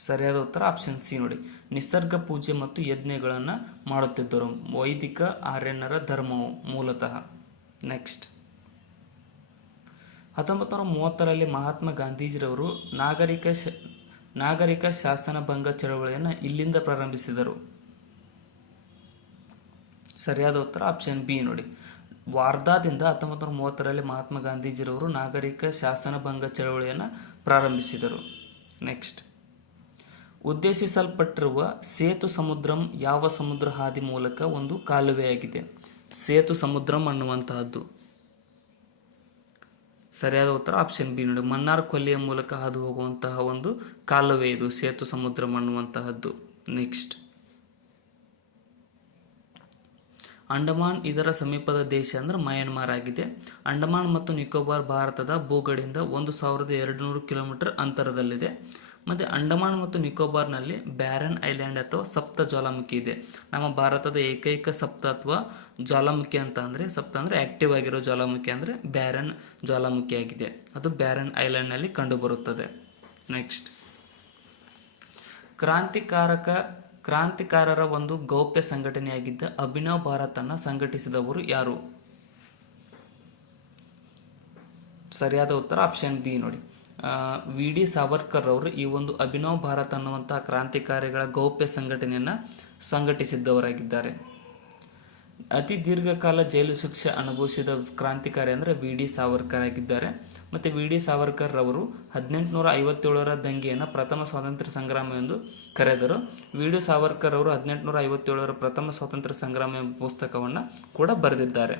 ಸರಿಯಾದ ಉತ್ತರ ಆಪ್ಷನ್ ಸಿ ನೋಡಿ, ನಿಸರ್ಗ ಪೂಜೆ ಮತ್ತು ಯಜ್ಞಗಳನ್ನು ಮಾಡುತ್ತಿದ್ದರು. ವೈದಿಕ ಆರ್ಯನ್ನರ ಧರ್ಮವು ಮೂಲತಃ. ನೆಕ್ಸ್ಟ್, 1930ರಲ್ಲಿ ಮಹಾತ್ಮ ಗಾಂಧೀಜಿರವರು ನಾಗರಿಕ ಶಾಸನಭಂಗ ಚಳವಳಿಯನ್ನು ಇಲ್ಲಿಂದ ಪ್ರಾರಂಭಿಸಿದರು. ಸರಿಯಾದ ಉತ್ತರ ಆಪ್ಷನ್ ಬಿ ನೋಡಿ, ವಾರ್ಧಾದಿಂದ 1930ರಲ್ಲಿ ಮಹಾತ್ಮ ಗಾಂಧೀಜಿರವರು ನಾಗರಿಕ ಶಾಸನಭಂಗ ಚಳವಳಿಯನ್ನು ಪ್ರಾರಂಭಿಸಿದರು. ನೆಕ್ಸ್ಟ್, ಉದ್ದೇಶಿಸಲ್ಪಟ್ಟಿರುವ ಸೇತು ಸಮುದ್ರಂ ಯಾವ ಸಮುದ್ರ ಹಾದಿ ಮೂಲಕ ಒಂದು ಕಾಲುವೆಯಾಗಿದೆ? ಸೇತು ಸಮುದ್ರಂ ಅನ್ನುವಂತಹದ್ದು. ಸರಿಯಾದ ಉತ್ತರ ಆಪ್ಷನ್ ಬಿ ನೋಡಿ, ಮನ್ನಾರ್ ಕೊಲ್ಲಿಯ ಮೂಲಕ ಹಾದು ಹೋಗುವಂತಹ ಒಂದು ಕಾಲುವೆ ಇದು ಸೇತು ಸಮುದ್ರಂ ಅನ್ನುವಂತಹದ್ದು. ನೆಕ್ಸ್ಟ್, ಅಂಡಮಾನ್ ಇದರ ಸಮೀಪದ ದೇಶ ಅಂದ್ರೆ ಮಯನ್ಮಾರ್ ಆಗಿದೆ. ಅಂಡಮಾನ್ ಮತ್ತು ನಿಕೋಬಾರ್ ಭಾರತದ ಭೂಗಡಿಯಿಂದ 1200 ಕಿಲೋಮೀಟರ್ ಅಂತರದಲ್ಲಿದೆ. ಮತ್ತು ಅಂಡಮಾನ್ ಮತ್ತು ನಿಕೋಬಾರ್ನಲ್ಲಿ ಬ್ಯಾರನ್ ಐಲ್ಯಾಂಡ್ ಅಥವಾ ಸಪ್ತ ಜ್ವಾಲಾಮುಖಿ ಇದೆ. ನಮ್ಮ ಭಾರತದ ಏಕೈಕ ಸಪ್ತ ಅಥವಾ ಜ್ವಾಲಾಮುಖಿ ಅಂತ ಅಂದರೆ, ಸಪ್ತ ಅಂದರೆ ಆಕ್ಟಿವ್ ಆಗಿರೋ ಜ್ವಾಲಾಮುಖಿ ಅಂದರೆ ಬ್ಯಾರನ್ ಜ್ವಾಲಾಮುಖಿ ಆಗಿದೆ. ಅದು ಬ್ಯಾರನ್ ಐಲ್ಯಾಂಡ್ನಲ್ಲಿ ಕಂಡುಬರುತ್ತದೆ. ನೆಕ್ಸ್ಟ್, ಕ್ರಾಂತಿಕಾರರ ಒಂದು ಗೌಪ್ಯ ಸಂಘಟನೆಯಾಗಿದ್ದ ಅಭಿನವ್ ಭಾರತನ್ನು ಸಂಘಟಿಸಿದವರು ಯಾರು? ಸರಿಯಾದ ಉತ್ತರ ಆಪ್ಷನ್ ಬಿ ನೋಡಿ, ವಿ ಡಿ ಸಾವರ್ಕರ್ ಅವರು ಈ ಒಂದು ಅಭಿನವ್ ಭಾರತ್ ಅನ್ನುವಂತಹ ಕ್ರಾಂತಿಕಾರಿಗಳ ಗೌಪ್ಯ ಸಂಘಟನೆಯನ್ನು ಸಂಘಟಿಸಿದ್ದವರಾಗಿದ್ದಾರೆ. ಅತಿ ದೀರ್ಘಕಾಲ ಜೈಲು ಶಿಕ್ಷೆ ಅನುಭವಿಸಿದ ಕ್ರಾಂತಿಕಾರಿ ಅಂದರೆ ವಿ ಡಿ ಸಾವರ್ಕರ್ ಆಗಿದ್ದಾರೆ. ಮತ್ತು ವಿ ಡಿ ಸಾವರ್ಕರ್ ಅವರು 1857ರ ದಂಗೆಯನ್ನು ಪ್ರಥಮ ಸ್ವಾತಂತ್ರ್ಯ ಸಂಗ್ರಾಮ ಎಂದು ಕರೆದರು. ವಿ ಡಿ ಸಾವರ್ಕರ್ ಅವರು 1857ರ ಪ್ರಥಮ ಸ್ವಾತಂತ್ರ್ಯ ಸಂಗ್ರಾಮ ಎಂಬ ಪುಸ್ತಕವನ್ನು ಕೂಡ ಬರೆದಿದ್ದಾರೆ.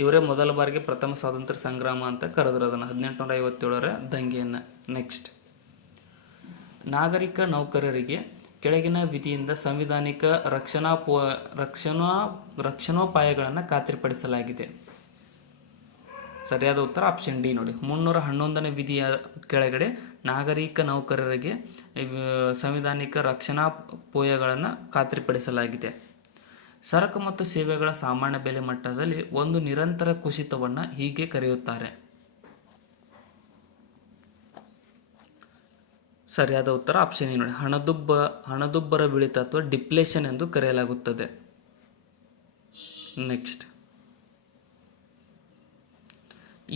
ಇವರೇ ಮೊದಲ ಬಾರಿಗೆ ಪ್ರಥಮ ಸ್ವಾತಂತ್ರ್ಯ ಸಂಗ್ರಾಮ ಅಂತ ಕರೆದರು ಅದನ್ನು, 1857ರ ದಂಗೆಯನ್ನು. ನೆಕ್ಸ್ಟ್, ನಾಗರಿಕ ನೌಕರರಿಗೆ ಕೆಳಗಿನ ವಿಧಿಯಿಂದ ಸಂವಿಧಾನಿಕ ರಕ್ಷಣೋಪಾಯಗಳನ್ನು ಖಾತ್ರಿಪಡಿಸಲಾಗಿದೆ. ಸರಿಯಾದ ಉತ್ತರ ಆಪ್ಷನ್ ಡಿ ನೋಡಿ, 311ನೇ ವಿಧಿಯ ಕೆಳಗಡೆ ನಾಗರಿಕ ನೌಕರರಿಗೆ ಸಂವಿಧಾನಿಕ ರಕ್ಷಣೋಪಾಯಗಳನ್ನು ಖಾತ್ರಿಪಡಿಸಲಾಗಿದೆ. ಸರಕು ಮತ್ತು ಸೇವೆಗಳ ಸಾಮಾನ್ಯ ಬೆಲೆ ಮಟ್ಟದಲ್ಲಿ ಒಂದು ನಿರಂತರ ಕುಸಿತವನ್ನು ಹೀಗೆ ಕರೆಯುತ್ತಾರೆ. ಸರಿಯಾದ ಉತ್ತರ ಆಪ್ಷನ್ ನೋಡಿ, ಹಣದುಬ್ಬರವಿಳಿತ ಅಥವಾ ಡಿಪ್ಲೇಷನ್ ಎಂದು ಕರೆಯಲಾಗುತ್ತದೆ. ನೆಕ್ಸ್ಟ್,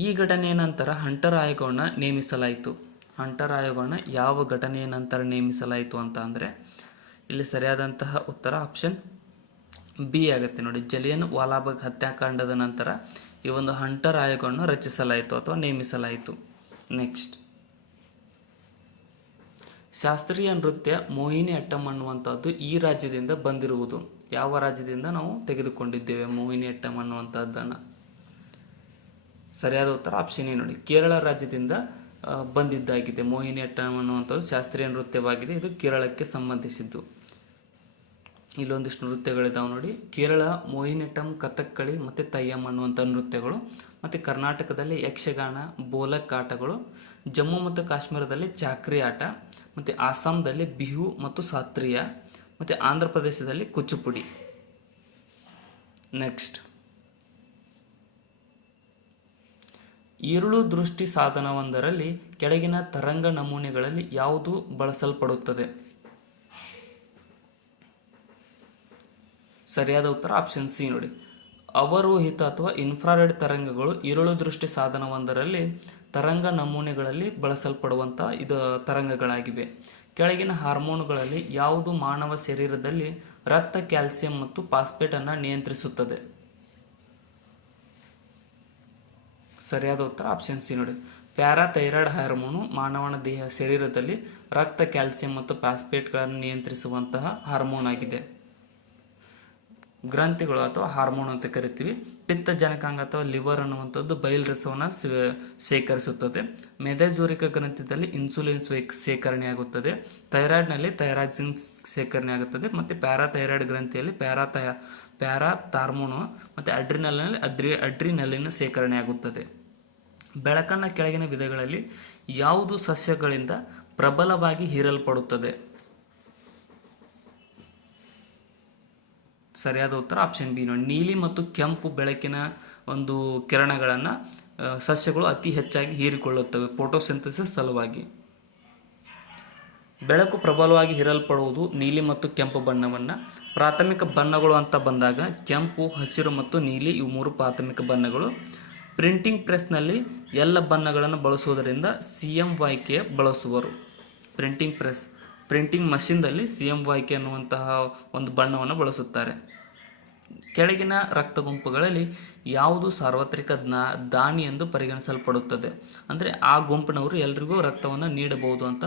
ಈ ಘಟನೆಯ ನಂತರ ಹಂಟರ್ ಆಯೋಗವನ್ನು ನೇಮಿಸಲಾಯಿತು. ಹಂಟರ್ ಆಯೋಗವನ್ನು ಯಾವ ಘಟನೆಯ ನಂತರ ನೇಮಿಸಲಾಯಿತು ಅಂತ ಅಂದರೆ, ಇಲ್ಲಿ ಸರಿಯಾದಂತಹ ಉತ್ತರ ಆಪ್ಷನ್ ಬಿ ಆಗುತ್ತೆ ನೋಡಿ, ಜಲಿಯನ್ ವಾಲಾಬಾಗ್ ಹತ್ಯಾಕಾಂಡದ ನಂತರ ಈ ಒಂದು ಹಂಟರ್ ಆಯೋಗವನ್ನು ರಚಿಸಲಾಯಿತು ಅಥವಾ ನೇಮಿಸಲಾಯಿತು. ನೆಕ್ಸ್ಟ್, ಶಾಸ್ತ್ರೀಯ ನೃತ್ಯ ಮೋಹಿನಿ ಅಟ್ಟಂ ಅನ್ನುವಂಥದ್ದು ಈ ರಾಜ್ಯದಿಂದ ಬಂದಿರುವುದು. ಯಾವ ರಾಜ್ಯದಿಂದ ನಾವು ತೆಗೆದುಕೊಂಡಿದ್ದೇವೆ ಮೋಹಿನಿ ಅಟ್ಟಂ ಅನ್ನುವಂಥದ್ದನ್ನು? ಸರಿಯಾದ ಉತ್ತರ ಆಪ್ಷನ್ ಎ ನೋಡಿ, ಕೇರಳ ರಾಜ್ಯದಿಂದ ಬಂದಿದ್ದಾಗಿದೆ. ಮೋಹಿನಿ ಅಟ್ಟಂ ಅನ್ನುವಂಥದ್ದು ಶಾಸ್ತ್ರೀಯ ನೃತ್ಯವಾಗಿದೆ. ಇದು ಕೇರಳಕ್ಕೆ ಸಂಬಂಧಿಸಿದ್ದು. ಇಲ್ಲೊಂದಿಷ್ಟು ನೃತ್ಯಗಳಿದ್ದಾವೆ ನೋಡಿ, ಕೇರಳ ಮೋಹಿನಿಯಟ್ಟಂ, ಕಥಕ್ಕಳಿ ಮತ್ತು ತಯ್ಯಂ ಅನ್ನುವಂಥ ನೃತ್ಯಗಳು. ಮತ್ತು ಕರ್ನಾಟಕದಲ್ಲಿ ಯಕ್ಷಗಾನ, ಬೋಲಕ್ ಆಟಗಳು, ಜಮ್ಮು ಮತ್ತು ಕಾಶ್ಮೀರದಲ್ಲಿ ಚಾಕ್ರಿ ಆಟ, ಮತ್ತು ಆಸಾಂದಲ್ಲಿ ಬಿಹು ಮತ್ತು ಸಾತ್ರಿಯ, ಮತ್ತು ಆಂಧ್ರ ಪ್ರದೇಶದಲ್ಲಿ ಕುಚ್ಚುಪುಡಿ. ನೆಕ್ಸ್ಟ್, ಈರುಳು ದೃಷ್ಟಿ ಸಾಧನವೊಂದರಲ್ಲಿ ಕೆಳಗಿನ ತರಂಗ ನಮೂನೆಗಳಲ್ಲಿ ಯಾವುದು ಬಳಸಲ್ಪಡುತ್ತದೆ? ಸರಿಯಾದ ಉತ್ತರ ಆಪ್ಷನ್ ಸಿ ನೋಡಿ, ಅವರೋಹಿತ ಅಥವಾ ಇನ್ಫ್ರಾರೆಡ್ ತರಂಗಗಳು ಈರುಳು ದೃಷ್ಟಿ ಸಾಧನವೊಂದರಲ್ಲಿ ತರಂಗ ನಮೂನೆಗಳಲ್ಲಿ ಬಳಸಲ್ಪಡುವಂಥ ತರಂಗಗಳಾಗಿವೆ. ಕೆಳಗಿನ ಹಾರ್ಮೋನುಗಳಲ್ಲಿ ಯಾವುದು ಮಾನವ ಶರೀರದಲ್ಲಿ ರಕ್ತ, ಕ್ಯಾಲ್ಸಿಯಂ ಮತ್ತು ಫಾಸ್ಫೇಟ್ ಅನ್ನು ನಿಯಂತ್ರಿಸುತ್ತದೆ? ಸರಿಯಾದ ಉತ್ತರ ಆಪ್ಷನ್ ಸಿ ನೋಡಿ, ಪ್ಯಾರಾಥೈರಾಯ್ಡ್ ಹಾರ್ಮೋನು ಮಾನವನ ಶರೀರದಲ್ಲಿ ರಕ್ತ, ಕ್ಯಾಲ್ಸಿಯಂ ಮತ್ತು ಫಾಸ್ಫೇಟ್ಗಳನ್ನು ನಿಯಂತ್ರಿಸುವಂತಹ ಹಾರ್ಮೋನ್ ಆಗಿದೆ. ಗ್ರಂಥಿಗಳು ಅಥವಾ ಹಾರ್ಮೋನ್ ಅಂತ ಕರಿತೀವಿ. ಪಿತ್ತಜನಕಾಂಗ ಅಥವಾ ಲಿವರ್ ಅನ್ನುವಂಥದ್ದು ಬಯಲು ರಸವನ್ನು ಶೇಖರಿಸುತ್ತದೆ. ಮೆದೆಜೋರಿಕ ಗ್ರಂಥಿಯಲ್ಲಿ ಇನ್ಸುಲಿನ್ ಶೇಖರಣೆ ಆಗುತ್ತದೆ. ಥೈರಾಯ್ಡ್ನಲ್ಲಿ ಥೈರಾಕ್ಸಿನ್ ಶೇಖರಣೆ ಆಗುತ್ತದೆ. ಮತ್ತು ಪ್ಯಾರಾಥೈರಾಯ್ಡ್ ಗ್ರಂಥಿಯಲ್ಲಿ ಪ್ಯಾರಾಥಾರ್ಮೋನ್ ಮತ್ತು ಅಡ್ರಿನಲಿನ್ ಶೇಖರಣೆ ಆಗುತ್ತದೆ. ಬೆಳಕನ್ನು ಕೆಳಗಿನ ವಿಧಗಳಲ್ಲಿ ಯಾವುದು ಸಸ್ಯಗಳಿಂದ ಪ್ರಬಲವಾಗಿ ಹೀರಲ್ಪಡುತ್ತದೆ? ಸರಿಯಾದ ಉತ್ತರ ಆಪ್ಷನ್ ಬಿ ನೋಡಿ. ನೀಲಿ ಮತ್ತು ಕೆಂಪು ಬೆಳಕಿನ ಒಂದು ಕಿರಣಗಳನ್ನು ಸಸ್ಯಗಳು ಅತಿ ಹೆಚ್ಚಾಗಿ ಹೀರಿಕೊಳ್ಳುತ್ತವೆ ಫೋಟೋಸಿಂಥಸಿಸ್ ಸಲುವಾಗಿ. ಬೆಳಕು ಪ್ರಬಲವಾಗಿ ಹೀರಲ್ಪಡುವುದು ನೀಲಿ ಮತ್ತು ಕೆಂಪು ಬಣ್ಣವನ್ನು. ಪ್ರಾಥಮಿಕ ಬಣ್ಣಗಳು ಅಂತ ಬಂದಾಗ ಕೆಂಪು, ಹಸಿರು ಮತ್ತು ನೀಲಿ ಇವು 3 ಪ್ರಾಥಮಿಕ ಬಣ್ಣಗಳು. ಪ್ರಿಂಟಿಂಗ್ ಪ್ರೆಸ್ನಲ್ಲಿ ಎಲ್ಲ ಬಣ್ಣಗಳನ್ನು ಬಳಸುವುದರಿಂದ CMYK ಬಳಸುವರು. ಪ್ರಿಂಟಿಂಗ್ ಮಷಿನ್ದಲ್ಲಿ CMYK ಅನ್ನುವಂತಹ ಒಂದು ಬಣ್ಣವನ್ನು ಬಳಸುತ್ತಾರೆ. ಕೆಳಗಿನ ರಕ್ತ ಗುಂಪುಗಳಲ್ಲಿ ಯಾವುದು ಸಾರ್ವತ್ರಿಕ ದಾನಿ ಎಂದು ಪರಿಗಣಿಸಲ್ಪಡುತ್ತದೆ? ಅಂದರೆ ಆ ಗುಂಪಿನವರು ಎಲ್ರಿಗೂ ರಕ್ತವನ್ನು ನೀಡಬಹುದು ಅಂತ.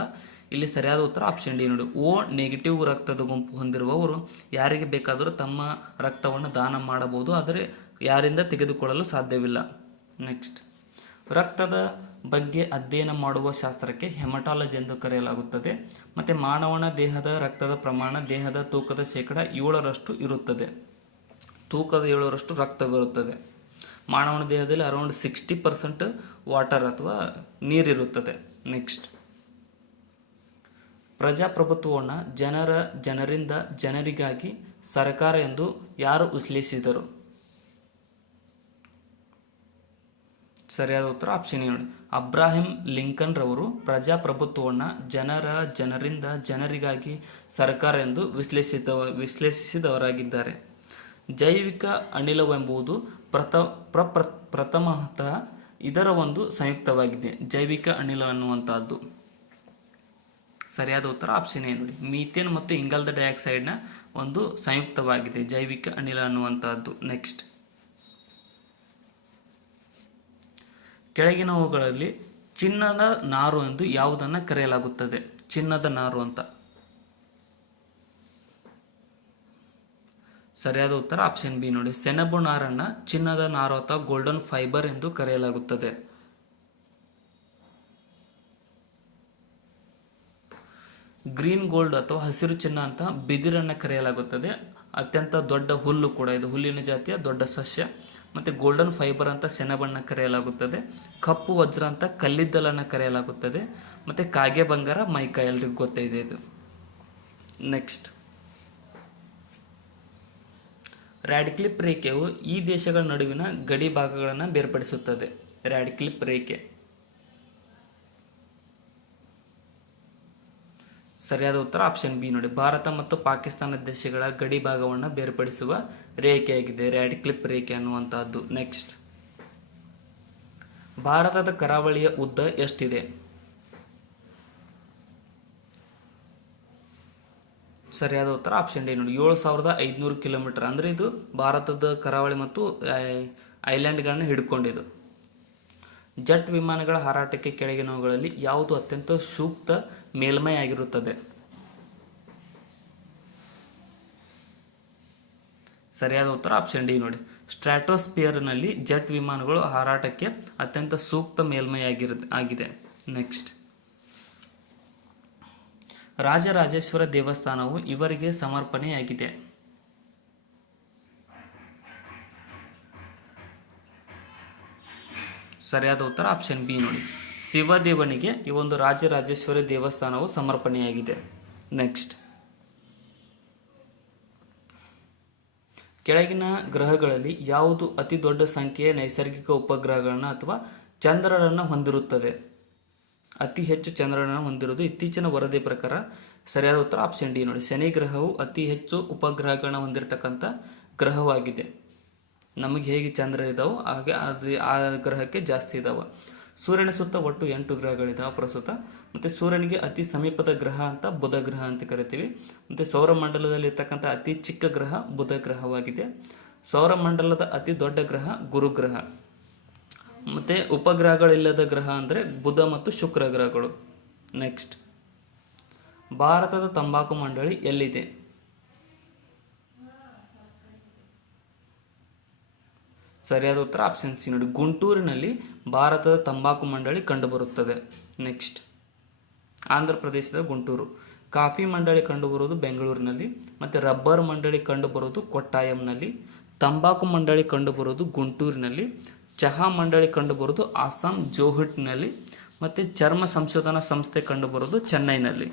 ಇಲ್ಲಿ ಸರಿಯಾದ ಉತ್ತರ ಆಪ್ಷನ್ ಡಿ ನೋಡಿ. O ನೆಗೆಟಿವ್ ರಕ್ತದ ಗುಂಪು ಹೊಂದಿರುವವರು ಯಾರಿಗೆ ಬೇಕಾದರೂ ತಮ್ಮ ರಕ್ತವನ್ನು ದಾನ ಮಾಡಬಹುದು, ಆದರೆ ಯಾರಿಂದ ತೆಗೆದುಕೊಳ್ಳಲು ಸಾಧ್ಯವಿಲ್ಲ. ನೆಕ್ಸ್ಟ್, ರಕ್ತದ ಬಗ್ಗೆ ಅಧ್ಯಯನ ಮಾಡುವ ಶಾಸ್ತ್ರಕ್ಕೆ ಹೆಮಟಾಲಜಿ ಎಂದು ಕರೆಯಲಾಗುತ್ತದೆ. ಮತ್ತು ಮಾನವನ ದೇಹದ ರಕ್ತದ ಪ್ರಮಾಣ ದೇಹದ ತೂಕದ ಶೇಕಡ 7% ಇರುತ್ತದೆ. ತೂಕದ 7% ರಕ್ತವಿರುತ್ತದೆ. ಮಾನವನ ದೇಹದಲ್ಲಿ ಅರೌಂಡ್ 60% ವಾಟರ್ ಅಥವಾ ನೀರಿರುತ್ತದೆ. ನೆಕ್ಸ್ಟ್, ಪ್ರಜಾಪ್ರಭುತ್ವವನ್ನು ಜನರಿಂದ ಜನರಿಗಾಗಿ ಸರ್ಕಾರ ಎಂದು ಯಾರು ವಿಶ್ಲೇಷಿಸಿದರು? ಸರಿಯಾದ ಉತ್ತರ ಆಪ್ಷನ್ ಎ ನೋಡಿ. ಅಬ್ರಾಹಿಂ ಲಿಂಕನ್ ರವರು ಪ್ರಜಾಪ್ರಭುತ್ವವನ್ನು ಜನರಿಂದ ಜನರಿಗಾಗಿ ಸರ್ಕಾರ ಎಂದು ವಿಶ್ಲೇಷಿಸಿದವರಾಗಿದ್ದಾರೆ. ಜೈವಿಕ ಅನಿಲವೆಂಬುದು ಪ್ರಥಮತಃ ಇದರ ಒಂದು ಸಂಯುಕ್ತವಾಗಿದೆ. ಜೈವಿಕ ಅನಿಲ ಅನ್ನುವಂಥದ್ದು. ಸರಿಯಾದ ಉತ್ತರ ಆಪ್ಷನ್ ಎ ನೋಡಿ. ಮೀಥೇನ್ ಮತ್ತು ಇಂಗಾಲದ ಡೈಆಕ್ಸೈಡ್ನ ಒಂದು ಸಂಯುಕ್ತವಾಗಿದೆ ಜೈವಿಕ ಅನಿಲ ಅನ್ನುವಂಥದ್ದು. ನೆಕ್ಸ್ಟ್, ಕೆಳಗಿನವುಗಳಲ್ಲಿ ಚಿನ್ನದ ನಾರು ಎಂದು ಯಾವುದನ್ನು ಕರೆಯಲಾಗುತ್ತದೆ? ಚಿನ್ನದ ನಾರು ಅಂತ. ಸರಿಯಾದ ಉತ್ತರ ಆಪ್ಷನ್ ಬಿ ನೋಡಿ. ಸೆಣಬು ನಾರನ್ನು ಚಿನ್ನದ ನಾರು ಅಥವಾ ಗೋಲ್ಡನ್ ಫೈಬರ್ ಎಂದು ಕರೆಯಲಾಗುತ್ತದೆ. ಗ್ರೀನ್ ಗೋಲ್ಡ್ ಅಥವಾ ಹಸಿರು ಚಿನ್ನ ಅಂತ ಬಿದಿರನ್ನು ಕರೆಯಲಾಗುತ್ತದೆ. ಅತ್ಯಂತ ದೊಡ್ಡ ಹುಲ್ಲು ಕೂಡ ಇದು, ಹುಲ್ಲಿನ ಜಾತಿಯ ದೊಡ್ಡ ಸಸ್ಯ. ಮತ್ತು ಗೋಲ್ಡನ್ ಫೈಬರ್ ಅಂತ ಸೆಣಬನ್ನು ಕರೆಯಲಾಗುತ್ತದೆ. ಕಪ್ಪು ವಜ್ರ ಅಂತ ಕಲ್ಲಿದ್ದಲನ್ನು ಕರೆಯಲಾಗುತ್ತದೆ. ಮತ್ತು ಕಾಗೆ ಬಂಗಾರ ಮೈಕಾ ಎಲ್ರಿಗೂ ಗೊತ್ತಿದೆ ಇದು. ನೆಕ್ಸ್ಟ್, ರ್ಯಾಡ್ಕ್ಲಿಫ್ ರೇಖೆಯು ಈ ದೇಶಗಳ ನಡುವಿನ ಗಡಿ ಭಾಗಗಳನ್ನು ಬೇರ್ಪಡಿಸುತ್ತದೆ. ರ್ಯಾಡ್ಕ್ಲಿಫ್ ರೇಖೆ. ಸರಿಯಾದ ಉತ್ತರ ಆಪ್ಷನ್ ಬಿ ನೋಡಿ. ಭಾರತ ಮತ್ತು ಪಾಕಿಸ್ತಾನ ದೇಶಗಳ ಗಡಿ ಭಾಗವನ್ನು ಬೇರ್ಪಡಿಸುವ ರೇಖೆಯಾಗಿದೆ ರ್ಯಾಡ್ಕ್ಲಿಫ್ ರೇಖೆ ಅನ್ನುವಂತಹದ್ದು. ನೆಕ್ಸ್ಟ್, ಭಾರತದ ಕರಾವಳಿಯ ಉದ್ದ ಎಷ್ಟಿದೆ? ಸರಿಯಾದ ಉತ್ತರ ಆಪ್ಷನ್ ಡಿ ನೋಡಿ. 7500 ಕಿಲೋಮೀಟರ್. ಅಂದರೆ ಇದು ಭಾರತದ ಕರಾವಳಿ ಮತ್ತು ಐಲ್ಯಾಂಡ್ಗಳನ್ನು ಹಿಡ್ಕೊಂಡಿದ್ದು. ಜೆಟ್ ವಿಮಾನಗಳ ಹಾರಾಟಕ್ಕೆ ಕೆಳಗಿನವುಗಳಲ್ಲಿ ಯಾವುದು ಅತ್ಯಂತ ಸೂಕ್ತ ಮೇಲ್ಮೈ ಆಗಿರುತ್ತದೆ? ಸರಿಯಾದ ಉತ್ತರ ಆಪ್ಷನ್ ಡಿ ನೋಡಿ. ಸ್ಟ್ರಾಟೋಸ್ಪಿಯರ್ನಲ್ಲಿ ಜೆಟ್ ವಿಮಾನಗಳು ಹಾರಾಟಕ್ಕೆ ಅತ್ಯಂತ ಸೂಕ್ತ ಮೇಲ್ಮೈ ಆಗಿದೆ. ನೆಕ್ಸ್ಟ್, ರಾಜರಾಜೇಶ್ವರ ದೇವಸ್ಥಾನವು ಇವರಿಗೆ ಸಮರ್ಪಣೆಯಾಗಿದೆ. ಸರಿಯಾದ ಉತ್ತರ ಆಪ್ಷನ್ ಬಿ ನೋಡಿ. ಶಿವದೇವನಿಗೆ ಈ ಒಂದು ರಾಜರಾಜೇಶ್ವರಿ ದೇವಸ್ಥಾನವು ಸಮರ್ಪಣೆಯಾಗಿದೆ. ನೆಕ್ಸ್ಟ್, ಕೆಳಗಿನ ಗ್ರಹಗಳಲ್ಲಿ ಯಾವುದು ಅತಿ ದೊಡ್ಡ ಸಂಖ್ಯೆಯ ನೈಸರ್ಗಿಕ ಉಪಗ್ರಹಗಳನ್ನು ಅಥವಾ ಚಂದ್ರರನ್ನು ಹೊಂದಿರುತ್ತದೆ? ಅತಿ ಹೆಚ್ಚು ಚಂದ್ರರನ್ನು ಹೊಂದಿರುವುದು ಇತ್ತೀಚಿನ ವರದಿ ಪ್ರಕಾರ. ಸರಿಯಾದ ಉತ್ತರ ಆಪ್ಷನ್ ಡಿ ನೋಡಿ. ಶನಿ ಗ್ರಹವು ಅತಿ ಹೆಚ್ಚು ಉಪಗ್ರಹಗಳನ್ನು ಹೊಂದಿರತಕ್ಕಂಥ ಗ್ರಹವಾಗಿದೆ. ನಮಗೆ ಹೇಗೆ ಚಂದ್ರ ಇದ್ದಾವೆ ಹಾಗೆ ಆ ಗ್ರಹಕ್ಕೆ ಜಾಸ್ತಿ ಇದ್ದಾವೆ. ಸೂರ್ಯನ ಸುತ್ತ ಒಟ್ಟು 8 ಗ್ರಹಗಳಿದ್ದಾವೆ ಪ್ರಸ್ತುತ. ಮತ್ತು ಸೂರ್ಯನಿಗೆ ಅತಿ ಸಮೀಪದ ಗ್ರಹ ಅಂತ ಬುಧ ಗ್ರಹ ಅಂತ ಕರಿತೀವಿ. ಮತ್ತು ಸೌರಮಂಡಲದಲ್ಲಿ ಇರ್ತಕ್ಕಂಥ ಅತಿ ಚಿಕ್ಕ ಗ್ರಹ ಬುಧ ಗ್ರಹವಾಗಿದೆ. ಸೌರಮಂಡಲದ ಅತಿ ದೊಡ್ಡ ಗ್ರಹ ಗುರು ಗ್ರಹ. ಮತ್ತು ಉಪಗ್ರಹಗಳಿಲ್ಲದ ಗ್ರಹ ಅಂದರೆ ಬುಧ ಮತ್ತು ಶುಕ್ರ ಗ್ರಹಗಳು. ನೆಕ್ಸ್ಟ್, ಭಾರತದ ತಂಬಾಕು ಮಂಡಳಿ ಎಲ್ಲಿದೆ? ಸರಿಯಾದ ಉತ್ತರ ಆಪ್ಷನ್ ಸಿ ನೋಡಿ, ಗುಂಟೂರಿನಲ್ಲಿ ಭಾರತದ ತಂಬಾಕು ಮಂಡಳಿ ಕಂಡುಬರುತ್ತದೆ. ನೆಕ್ಸ್ಟ್, ಆಂಧ್ರ ಪ್ರದೇಶದ ಗುಂಟೂರು. ಕಾಫಿ ಮಂಡಳಿ ಕಂಡುಬರುವುದು ಬೆಂಗಳೂರಿನಲ್ಲಿ, ಮತ್ತು ರಬ್ಬರ್ ಮಂಡಳಿ ಕಂಡುಬರುವುದು ಕೊಟ್ಟಾಯಂನಲ್ಲಿ, ತಂಬಾಕು ಮಂಡಳಿ ಕಂಡುಬರುವುದು ಗುಂಟೂರಿನಲ್ಲಿ, ಚಹಾ ಮಂಡಳಿ ಕಂಡುಬರುವುದು ಅಸ್ಸಾಂ ಜೋಹಟ್ನಲ್ಲಿ, ಮತ್ತು ಚರ್ಮ ಸಂಶೋಧನಾ ಸಂಸ್ಥೆ ಕಂಡುಬರುವುದು ಚೆನ್ನೈನಲ್ಲಿ.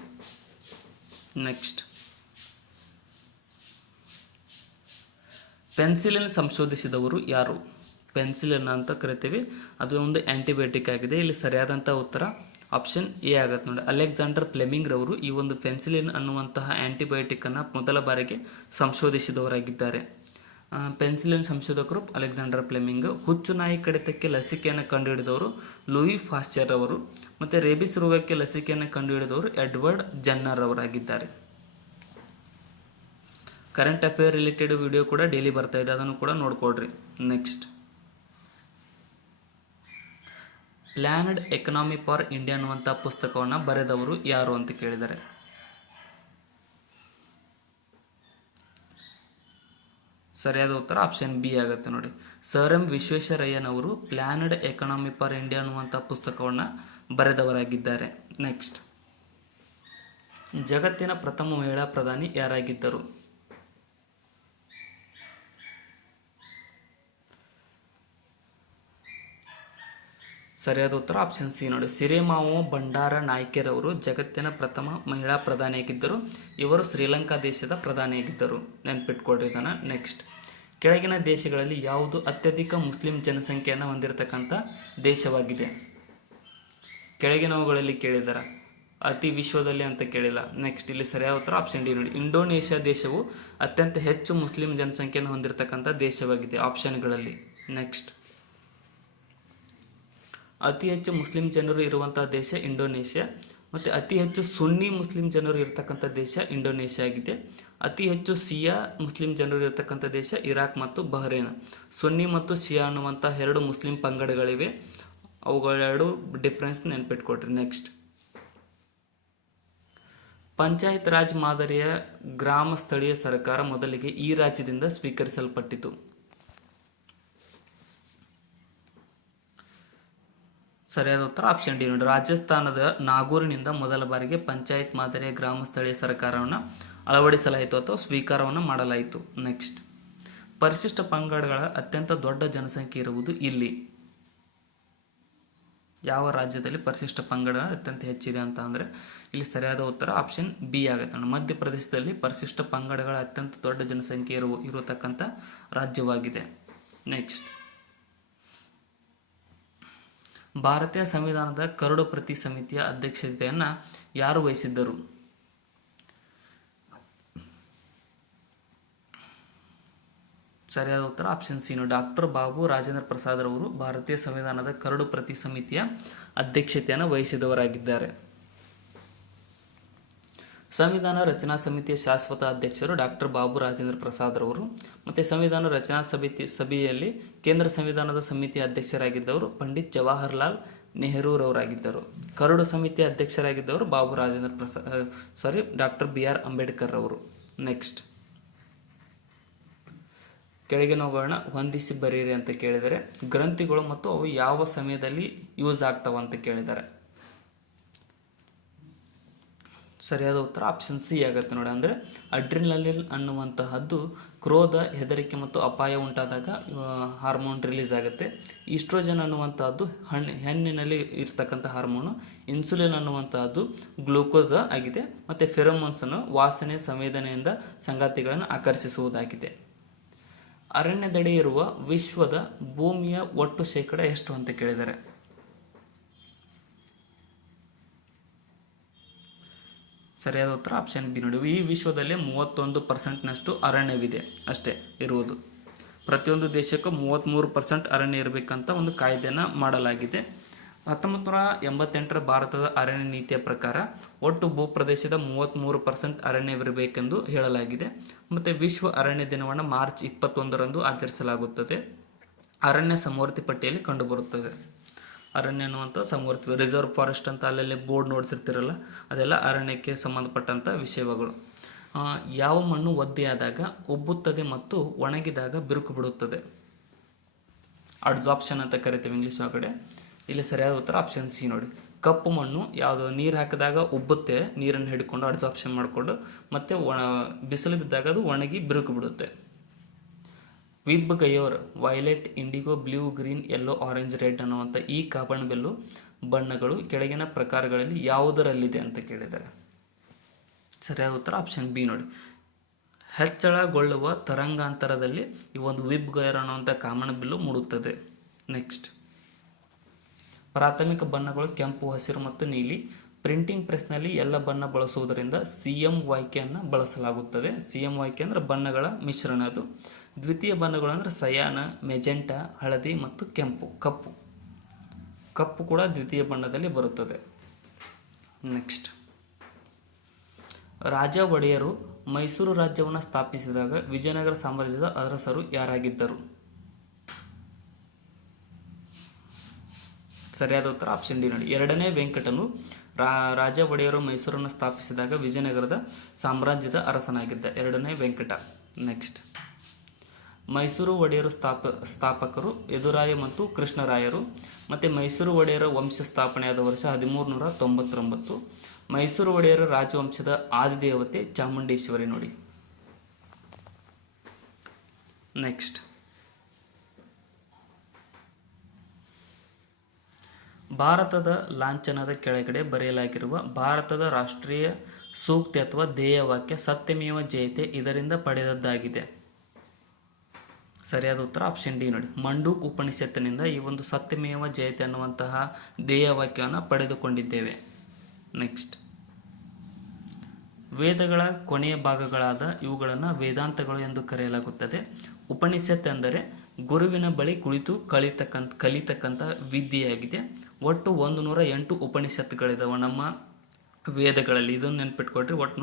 ನೆಕ್ಸ್ಟ್, ಪೆನ್ಸಿಲಿನ್ ಸಂಶೋಧಿಸಿದವರು ಯಾರು? ಪೆನ್ಸಿಲಿನ್ ಅಂತ ಕರಿತೀವಿ, ಅದು ಒಂದು ಆ್ಯಂಟಿಬಯೋಟಿಕ್ ಆಗಿದೆ. ಇಲ್ಲಿ ಸರಿಯಾದಂಥ ಉತ್ತರ ಆಪ್ಷನ್ ಎ ಆಗುತ್ತೆ ನೋಡಿ, ಅಲೆಕ್ಸಾಂಡರ್ ಫ್ಲೆಮಿಂಗ್ ರವರು ಈ ಒಂದು ಪೆನ್ಸಿಲಿನ್ ಅನ್ನುವಂತಹ ಆ್ಯಂಟಿಬಯೋಟಿಕ್ಕನ್ನು ಮೊದಲ ಬಾರಿಗೆ ಸಂಶೋಧಿಸಿದವರಾಗಿದ್ದಾರೆ. ಪೆನ್ಸಿಲಿನ್ ಸಂಶೋಧಕರು ಅಲೆಕ್ಸಾಂಡರ್ ಫ್ಲೆಮಿಂಗ್. ಹುಚ್ಚು ನಾಯಿ ಕಡಿತಕ್ಕೆ ಲಸಿಕೆಯನ್ನು ಕಂಡುಹಿಡಿದವರು ಲೂಯಿ ಫಾಸ್ಚರ್ ಅವರು, ಮತ್ತು ರೇಬಿಸ್ ರೋಗಕ್ಕೆ ಲಸಿಕೆಯನ್ನು ಕಂಡುಹಿಡಿದವರು ಎಡ್ವರ್ಡ್ ಜನ್ನರ್ ಅವರಾಗಿದ್ದಾರೆ. ಕರೆಂಟ್ ಅಫೇರ್ ರಿಲೇಟೆಡ್ ವಿಡಿಯೋ ಕೂಡ ಡೈಲಿ ಬರ್ತಾ ಇದೆ, ಅದನ್ನು ಕೂಡ ನೋಡ್ಕೊಡ್ರಿ. Next, planned economy for India ಅನ್ನುವಂಥ ಪುಸ್ತಕವನ್ನು ಬರೆದವರು ಯಾರು ಅಂತ ಕೇಳಿದ್ದಾರೆ. ಸರಿಯಾದ ಉತ್ತರ ಆಪ್ಷನ್ ಬಿ ಆಗುತ್ತೆ ನೋಡಿ, ಸರ್ ಎಂ ವಿಶ್ವೇಶ್ವರಯ್ಯನವರು ಪ್ಲ್ಯಾನ್ಡ್ ಎಕನಾಮಿ ಫಾರ್ ಇಂಡಿಯಾ ಅನ್ನುವಂಥ ಪುಸ್ತಕವನ್ನು ಬರೆದವರಾಗಿದ್ದಾರೆ. ನೆಕ್ಸ್ಟ್, ಜಗತ್ತಿನ ಪ್ರಥಮ ಮಹಿಳಾ ಪ್ರಧಾನಿ ಯಾರಾಗಿದ್ದರು? ಸರಿಯಾದ ಉತ್ತರ ಆಪ್ಷನ್ ಸಿ ನೋಡಿ, ಸಿರಿಮಾವೋ ಬಂಡಾರ ನಾಯ್ಕೆರವರು ಜಗತ್ತಿನ ಪ್ರಥಮ ಮಹಿಳಾ ಪ್ರಧಾನಿಯಾಗಿದ್ದರು. ಇವರು ಶ್ರೀಲಂಕಾ ದೇಶದ ಪ್ರಧಾನಿಯಾಗಿದ್ದರು, ನೆನ್ಪಿಟ್ಕೊಳ್ರಿ ಇದನ್ನು. ನೆಕ್ಸ್ಟ್, ಕೆಳಗಿನ ದೇಶಗಳಲ್ಲಿ ಯಾವುದು ಅತ್ಯಧಿಕ ಮುಸ್ಲಿಂ ಜನಸಂಖ್ಯೆಯನ್ನು ಹೊಂದಿರತಕ್ಕಂಥ ದೇಶವಾಗಿದೆ? ಕೆಳಗಿನವುಗಳಲ್ಲಿ ಕೇಳಿದಾರೆ, ಅತಿ ವಿಶ್ವದಲ್ಲಿ ಅಂತ ಕೇಳಿಲ್ಲ. ನೆಕ್ಸ್ಟ್, ಇಲ್ಲಿ ಸರಿಯಾದ ಉತ್ತರ ಆಪ್ಷನ್ ಡಿ ನೋಡಿ, ಇಂಡೋನೇಷ್ಯಾ ದೇಶವು ಅತ್ಯಂತ ಹೆಚ್ಚು ಮುಸ್ಲಿಂ ಜನಸಂಖ್ಯೆಯನ್ನು ಹೊಂದಿರತಕ್ಕಂಥ ದೇಶವಾಗಿದೆ ಆಪ್ಷನ್ಗಳಲ್ಲಿ. ನೆಕ್ಸ್ಟ್, ಅತಿ ಹೆಚ್ಚು ಮುಸ್ಲಿಂ ಜನರು ಇರುವಂತಹ ದೇಶ ಇಂಡೋನೇಷ್ಯಾ, ಮತ್ತು ಅತಿ ಹೆಚ್ಚು ಸುನ್ನಿ ಮುಸ್ಲಿಂ ಜನರು ಇರತಕ್ಕಂಥ ದೇಶ ಇಂಡೋನೇಷ್ಯಾ ಆಗಿದೆ. ಅತಿ ಹೆಚ್ಚು ಸಿಯಾ ಮುಸ್ಲಿಂ ಜನರು ಇರತಕ್ಕಂಥ ದೇಶ ಇರಾಕ್ ಮತ್ತು ಬಹ್ರೇನ್. ಸುನ್ನಿ ಮತ್ತು ಶಿಯಾ ಅನ್ನುವಂಥ ಎರಡು ಮುಸ್ಲಿಂ ಪಂಗಡಗಳಿವೆ, ಅವುಗಳೆರಡು ಡಿಫ್ರೆನ್ಸ್ ನೆನ್ಪಿಟ್ಕೊಟ್ರಿ. ನೆಕ್ಸ್ಟ್, ಪಂಚಾಯತ್ ರಾಜ್ ಮಾದರಿಯ ಗ್ರಾಮ ಸ್ಥಳೀಯ ಸರ್ಕಾರ ಮೊದಲಿಗೆ ಈ ರಾಜ್ಯದಿಂದ ಸ್ವೀಕರಿಸಲ್ಪಟ್ಟಿತು. ಸರಿಯಾದ ಉತ್ತರ ಆಪ್ಷನ್ ಡಿ ನೋಡಿ, ರಾಜಸ್ಥಾನದ ನಾಗೂರಿನಿಂದ ಮೊದಲ ಬಾರಿಗೆ ಪಂಚಾಯತ್ ಮಾದರಿಯ ಗ್ರಾಮ ಸ್ಥಳೀಯ ಸರ್ಕಾರವನ್ನು ಅಳವಡಿಸಲಾಯಿತು ಅಥವಾ ಸ್ವೀಕಾರವನ್ನು ಮಾಡಲಾಯಿತು. ನೆಕ್ಸ್ಟ್, ಪರಿಶಿಷ್ಟ ಪಂಗಡಗಳ ಅತ್ಯಂತ ದೊಡ್ಡ ಜನಸಂಖ್ಯೆ ಇರುವುದು ಇಲ್ಲಿ. ಯಾವ ರಾಜ್ಯದಲ್ಲಿ ಪರಿಶಿಷ್ಟ ಪಂಗಡ ಅತ್ಯಂತ ಹೆಚ್ಚಿದೆ ಅಂತ ಅಂದರೆ ಇಲ್ಲಿ ಸರಿಯಾದ ಉತ್ತರ ಆಪ್ಷನ್ ಬಿ ಆಗುತ್ತೆ ನೋಡಿ, ಮಧ್ಯಪ್ರದೇಶದಲ್ಲಿ ಪರಿಶಿಷ್ಟ ಪಂಗಡಗಳ ಅತ್ಯಂತ ದೊಡ್ಡ ಜನಸಂಖ್ಯೆ ಇರತಕ್ಕಂಥ ರಾಜ್ಯವಾಗಿದೆ. ನೆಕ್ಸ್ಟ್, ಭಾರತೀಯ ಸಂವಿಧಾನದ ಕರಡು ಪ್ರತಿ ಸಮಿತಿಯ ಅಧ್ಯಕ್ಷತೆಯನ್ನು ಯಾರು ವಹಿಸಿದ್ದರು? ಸರಿಯಾದ ಉತ್ತರ ಆಪ್ಷನ್ ಸಿ ನೋಡಿ, ಡಾಕ್ಟರ್ ಬಾಬು ರಾಜೇಂದ್ರ ಪ್ರಸಾದ್ ರವರು ಭಾರತೀಯ ಸಂವಿಧಾನದ ಕರಡು ಪ್ರತಿ ಸಮಿತಿಯ ಅಧ್ಯಕ್ಷತೆಯನ್ನು ವಹಿಸಿದವರಾಗಿದ್ದಾರೆ. ಸಂವಿಧಾನ ರಚನಾ ಸಮಿತಿಯ ಶಾಶ್ವತ ಅಧ್ಯಕ್ಷರು ಡಾಕ್ಟರ್ ಬಾಬು ರಾಜೇಂದ್ರ ಪ್ರಸಾದ್ ರವರು, ಮತ್ತು ಸಂವಿಧಾನ ರಚನಾ ಸಭೆಯಲ್ಲಿ ಕೇಂದ್ರ ಸಂವಿಧಾನದ ಸಮಿತಿಯ ಅಧ್ಯಕ್ಷರಾಗಿದ್ದವರು ಪಂಡಿತ್ ಜವಾಹರ್ಲಾಲ್ ನೆಹರೂರವರಾಗಿದ್ದರು. ಕರಡು ಸಮಿತಿಯ ಅಧ್ಯಕ್ಷರಾಗಿದ್ದವರು ಬಾಬು ರಾಜೇಂದ್ರ ಡಾಕ್ಟರ್ BR ಅಂಬೇಡ್ಕರ್ ಅವರು. ನೆಕ್ಸ್ಟ್, ಕೆಳಗಿನವುಗಳನ್ನ ಹೊಂದಿಸಿ ಬರೀರಿ ಅಂತ ಕೇಳಿದರೆ, ಗ್ರಂಥಿಗಳು ಮತ್ತು ಅವು ಯಾವ ಸಮಯದಲ್ಲಿ ಯೂಸ್ ಆಗ್ತಾವ ಅಂತ ಕೇಳಿದ್ದಾರೆ. ಸರಿಯಾದ ಉತ್ತರ ಆಪ್ಷನ್ ಸಿ ಆಗುತ್ತೆ ನೋಡಿ, ಅಂದರೆ ಅಡ್ರಿನಲಿನ್ ಅನ್ನುವಂತಹದ್ದು ಕ್ರೋಧ, ಹೆದರಿಕೆ ಮತ್ತು ಅಪಾಯ ಉಂಟಾದಾಗ ಹಾರ್ಮೋನ್ ರಿಲೀಸ್ ಆಗುತ್ತೆ. ಈಸ್ಟ್ರೋಜನ್ ಅನ್ನುವಂತಹದ್ದು ಹೆಣ್ಣಿನಲ್ಲಿ ಇರ್ತಕ್ಕಂಥ ಹಾರ್ಮೋನು. ಇನ್ಸುಲಿನ್ ಅನ್ನುವಂತಹದ್ದು ಗ್ಲೂಕೋಸ್ ಆಗಿದೆ, ಮತ್ತು ಫೆರೋಮೋನ್ಸ್ ಅನ್ನು ವಾಸನೆ ಸಂವೇದನೆಯಿಂದ ಸಂಗಾತಿಗಳನ್ನು ಆಕರ್ಷಿಸುವುದಾಗಿದೆ. ಅರಣ್ಯದಡಿ ಇರುವ ವಿಶ್ವದ ಭೂಮಿಯ ಒಟ್ಟು ಶೇಕಡ ಎಷ್ಟು ಅಂತ ಕೇಳಿದ್ದಾರೆ. ಸರಿಯಾದ ಉತ್ತರ ಆಪ್ಷನ್ ಬಿ ನೋಡಿ, ಈ ವಿಶ್ವದಲ್ಲಿ 31% ಅರಣ್ಯವಿದೆ ಅಷ್ಟೇ ಇರುವುದು. ಪ್ರತಿಯೊಂದು ದೇಶಕ್ಕೂ 33% ಅರಣ್ಯ ಇರಬೇಕಂತ ಒಂದು ಕಾಯ್ದೆಯನ್ನು ಮಾಡಲಾಗಿದೆ. 1988 ಭಾರತದ ಅರಣ್ಯ ನೀತಿಯ ಪ್ರಕಾರ ಒಟ್ಟು ಭೂಪ್ರದೇಶದ 33% ಅರಣ್ಯವಿರಬೇಕೆಂದು ಹೇಳಲಾಗಿದೆ. ಮತ್ತು ವಿಶ್ವ ಅರಣ್ಯ ದಿನವನ್ನು ಮಾರ್ಚ್ 21 ಆಚರಿಸಲಾಗುತ್ತದೆ. ಅರಣ್ಯ ಸಮವರ್ತಿ ಪಟ್ಟಿಯಲ್ಲಿ ಕಂಡುಬರುತ್ತದೆ. ಅರಣ್ಯ ಅನ್ನುವಂಥ ಸಮವರ್ತಿ, ರಿಸರ್ವ್ ಫಾರೆಸ್ಟ್ ಅಂತ ಅಲ್ಲಲ್ಲಿ ಬೋರ್ಡ್ ನೋಡಿಸಿರ್ತಿರಲ್ಲ, ಅದೆಲ್ಲ ಅರಣ್ಯಕ್ಕೆ ಸಂಬಂಧಪಟ್ಟಂಥ ವಿಷಯಗಳು. ಯಾವ ಮಣ್ಣು ಒದ್ದೆಯಾದಾಗ ಉಬ್ಬುತ್ತದೆ ಮತ್ತು ಒಣಗಿದಾಗ ಬಿರುಕು ಬಿಡುತ್ತದೆ? ಅಡ್ಸಾಪ್ಷನ್ ಅಂತ ಕರಿತೀವಿ ಇಂಗ್ಲೀಷ್ ಒಳಗಡೆ. ಇಲ್ಲಿ ಸರಿಯಾದ ಉತ್ತರ ಆಪ್ಷನ್ ಸಿ ನೋಡಿ. ಕಪ್ಪು ಮಣ್ಣು ಯಾವುದು ನೀರು ಹಾಕಿದಾಗ ಉಬ್ಬುತ್ತೆ, ನೀರನ್ನು ಹಿಡ್ಕೊಂಡು ಅಡ್ಸಾಪ್ಷನ್ ಮಾಡಿಕೊಂಡು, ಮತ್ತು ಬಿಸಿಲು ಬಿದ್ದಾಗ ಅದು ಒಣಗಿ ಬಿರುಕು ಬಿಡುತ್ತೆ. VIBGYOR violet, indigo, blue, green, yellow, orange, red ಅನ್ನುವಂಥ ಈ ಕಾಬನ್ ಬೆಲ್ಲು ಬಣ್ಣಗಳು ಕೆಳಗಿನ ಪ್ರಕಾರಗಳಲ್ಲಿ ಯಾವುದರಲ್ಲಿದೆ ಅಂತ ಕೇಳಿದ್ದಾರೆ. ಸರಿಯಾದ ಉತ್ತರ ಆಪ್ಷನ್ ಬಿ ನೋಡಿ. ಹೆಚ್ಚಳಗೊಳ್ಳುವ ತರಂಗಾಂತರದಲ್ಲಿ ಈ ಒಂದು ವಿಬ್ ಗಯೋರ್ ಅನ್ನುವಂಥ ಕಾಮನ್ ಬಿಲ್ಲು ಮೂಡುತ್ತದೆ. ನೆಕ್ಸ್ಟ್, ಪ್ರಾಥಮಿಕ ಬಣ್ಣಗಳು ಕೆಂಪು, ಹಸಿರು ಮತ್ತು ನೀಲಿ. ಪ್ರಿಂಟಿಂಗ್ ಪ್ರೆಸ್ನಲ್ಲಿ ಎಲ್ಲ ಬಣ್ಣ ಬಳಸುವುದರಿಂದ CMYK ಅನ್ನು ಬಳಸಲಾಗುತ್ತದೆ. CMYK ಅಂದರೆ ಬಣ್ಣಗಳ ಮಿಶ್ರಣ ಅದು. ದ್ವಿತೀಯ ಬಣ್ಣಗಳು ಅಂದರೆ ಸಯಾನ, ಮೆಜೆಂಟಾ, ಹಳದಿ ಮತ್ತು ಕೆಂಪು. ಕಪ್ಪು ಕೂಡ ದ್ವಿತೀಯ ಬಣ್ಣದಲ್ಲಿ ಬರುತ್ತದೆ. ನೆಕ್ಸ್ಟ್, ರಾಜ ಒಡೆಯರು ಮೈಸೂರು ರಾಜ್ಯವನ್ನು ಸ್ಥಾಪಿಸಿದಾಗ ವಿಜಯನಗರ ಸಾಮ್ರಾಜ್ಯದ ಅರಸರು ಯಾರಾಗಿದ್ದರು? ಸರಿಯಾದ ಉತ್ತರ ಆಪ್ಷನ್ ಡಿ ನೋಡಿ. ಎರಡನೇ ವೆಂಕಟನು ರಾಜ ಒಡೆಯರು ಮೈಸೂರನ್ನು ಸ್ಥಾಪಿಸಿದಾಗ ವಿಜಯನಗರದ ಸಾಮ್ರಾಜ್ಯದ ಅರಸನಾಗಿದ್ದ ಎರಡನೇ ವೆಂಕಟ. ನೆಕ್ಸ್ಟ್, ಮೈಸೂರು ಒಡೆಯರು ಸ್ಥಾಪಕರು ಯದುರಾಯ ಮತ್ತು ಕೃಷ್ಣರಾಯರು. ಮತ್ತು ಮೈಸೂರು ಒಡೆಯರ ವಂಶ ಸ್ಥಾಪನೆಯಾದ ವರ್ಷ 1399. ಮೈಸೂರು ಒಡೆಯರ ರಾಜವಂಶದ ಆದಿದೇವತೆ ಚಾಮುಂಡೇಶ್ವರಿ ನೋಡಿ. ನೆಕ್ಸ್ಟ್, ಭಾರತದ ಲಾಂಛನದ ಕೆಳಗಡೆ ಬರೆಯಲಾಗಿರುವ ಭಾರತದ ರಾಷ್ಟ್ರೀಯ ಸೂಕ್ತಿ ಅಥವಾ ಧ್ಯೇಯವಾಕ್ಯ ಸತ್ಯಮೇವ ಜಯತೆ ಇದರಿಂದ ಪಡೆದದ್ದಾಗಿದೆ. ಸರಿಯಾದ ಉತ್ತರ ಆಪ್ಷನ್ ಡಿ ನೋಡಿ. ಮಂಡೂಕ್ ಉಪನಿಷತ್ತಿನಿಂದ ಈ ಒಂದು ಸತ್ಯಮೇವ ಜಯತೆ ಅನ್ನುವಂತಹ ಧ್ಯೇಯವಾಕ್ಯವನ್ನು ಪಡೆದುಕೊಂಡಿದ್ದೇವೆ. ನೆಕ್ಸ್ಟ್, ವೇದಗಳ ಕೊನೆಯ ಭಾಗಗಳಾದ ಇವುಗಳನ್ನು ವೇದಾಂತಗಳು ಎಂದು ಕರೆಯಲಾಗುತ್ತದೆ. ಉಪನಿಷತ್ ಎಂದರೆ ಗುರುವಿನ ಬಳಿ ಕುಳಿತು ಕಲಿತಕ್ಕಂಥ ವಿದ್ಯೆಯಾಗಿದೆ. ಒಟ್ಟು 108 ಉಪನಿಷತ್ತುಗಳಿದಾವೆ ನಮ್ಮ ವೇದಗಳಲ್ಲಿ. ಇದನ್ನು ನೆನ್ಪಿಟ್ಕೊಡ್ರಿ, ಒಟ್ಟು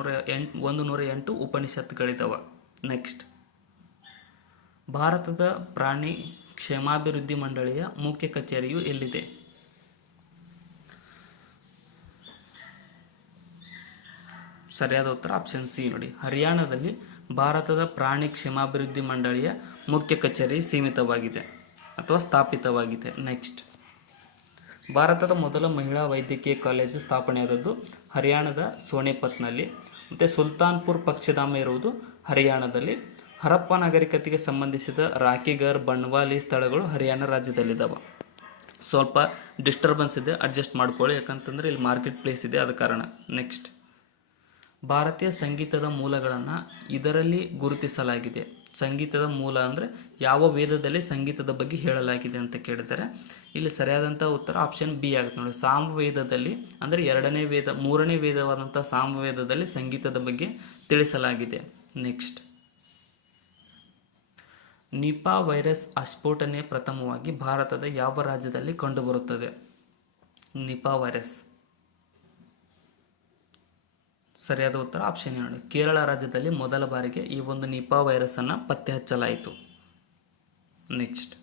108 ಉಪನಿಷತ್ತುಗಳಿದಾವೆ. ನೆಕ್ಸ್ಟ್, ಭಾರತದ ಪ್ರಾಣಿ ಕ್ಷೇಮಾಭಿವೃದ್ಧಿ ಮಂಡಳಿಯ ಮುಖ್ಯ ಕಚೇರಿಯು ಎಲ್ಲಿದೆ? ಸರಿಯಾದ ಉತ್ತರ ಆಪ್ಷನ್ ಸಿ ನೋಡಿ. ಹರಿಯಾಣದಲ್ಲಿ ಭಾರತದ ಪ್ರಾಣಿ ಕ್ಷೇಮಾಭಿವೃದ್ಧಿ ಮಂಡಳಿಯ ಮುಖ್ಯ ಕಚೇರಿ ಸೀಮಿತವಾಗಿದೆ ಅಥವಾ ಸ್ಥಾಪಿತವಾಗಿದೆ. ನೆಕ್ಸ್ಟ್, ಭಾರತದ ಮೊದಲ ಮಹಿಳಾ ವೈದ್ಯಕೀಯ ಕಾಲೇಜು ಸ್ಥಾಪನೆಯಾದದ್ದು ಹರಿಯಾಣದ ಸೋನೆಪತ್ನಲ್ಲಿ. ಮತ್ತು ಸುಲ್ತಾನ್ಪುರ್ ಪಕ್ಷಿಧಾಮ ಇರುವುದು ಹರಿಯಾಣದಲ್ಲಿ. ಹರಪ್ಪ ನಾಗರಿಕತೆಗೆ ಸಂಬಂಧಿಸಿದ ರಾಖಿಗರ್, ಬಣ್ವಾಲಿ ಸ್ಥಳಗಳು ಹರಿಯಾಣ ರಾಜ್ಯದಲ್ಲಿದ್ದಾವೆ. ಸ್ವಲ್ಪ ಡಿಸ್ಟರ್ಬೆನ್ಸ್ ಇದೆ, ಅಡ್ಜಸ್ಟ್ ಮಾಡ್ಕೊಳ್ಳಿ, ಯಾಕಂತಂದರೆ ಇಲ್ಲಿ ಮಾರ್ಕೆಟ್ ಪ್ಲೇಸ್ ಇದೆ, ಆದ ಕಾರಣ. ನೆಕ್ಸ್ಟ್, ಭಾರತೀಯ ಸಂಗೀತದ ಮೂಲಗಳನ್ನು ಇದರಲ್ಲಿ ಗುರುತಿಸಲಾಗಿದೆ. ಸಂಗೀತದ ಮೂಲ ಅಂದರೆ ಯಾವ ವೇದದಲ್ಲಿ ಸಂಗೀತದ ಬಗ್ಗೆ ಹೇಳಲಾಗಿದೆ ಅಂತ ಕೇಳಿದರೆ ಇಲ್ಲಿ ಸರಿಯಾದಂಥ ಉತ್ತರ ಆಪ್ಷನ್ ಬಿ ಆಗುತ್ತೆ ನೋಡಿ. ಸಾಮವೇದದಲ್ಲಿ ಅಂದರೆ ಮೂರನೇ ವೇದವಾದಂಥ ಸಾಮವೇದದಲ್ಲಿ ಸಂಗೀತದ ಬಗ್ಗೆ ತಿಳಿಸಲಾಗಿದೆ. ನೆಕ್ಸ್ಟ್, ನಿಪಾ ವೈರಸ್ ಅಸ್ಫೋಟನೆ ಪ್ರಥಮವಾಗಿ ಭಾರತದ ಯಾವ ರಾಜ್ಯದಲ್ಲಿ ಕಂಡುಬರುತ್ತದೆ? Nipah virus. ಸರಿಯಾದ ಉತ್ತರ ಆಪ್ಷನ್ ನೋಡಿ. ಕೇರಳ ರಾಜ್ಯದಲ್ಲಿ ಮೊದಲ ಬಾರಿಗೆ ಈ ಒಂದು ನಿಪಾ ವೈರಸ್ಸನ್ನು ಪತ್ತೆ ಹಚ್ಚಲಾಯಿತು. ನೆಕ್ಸ್ಟ್,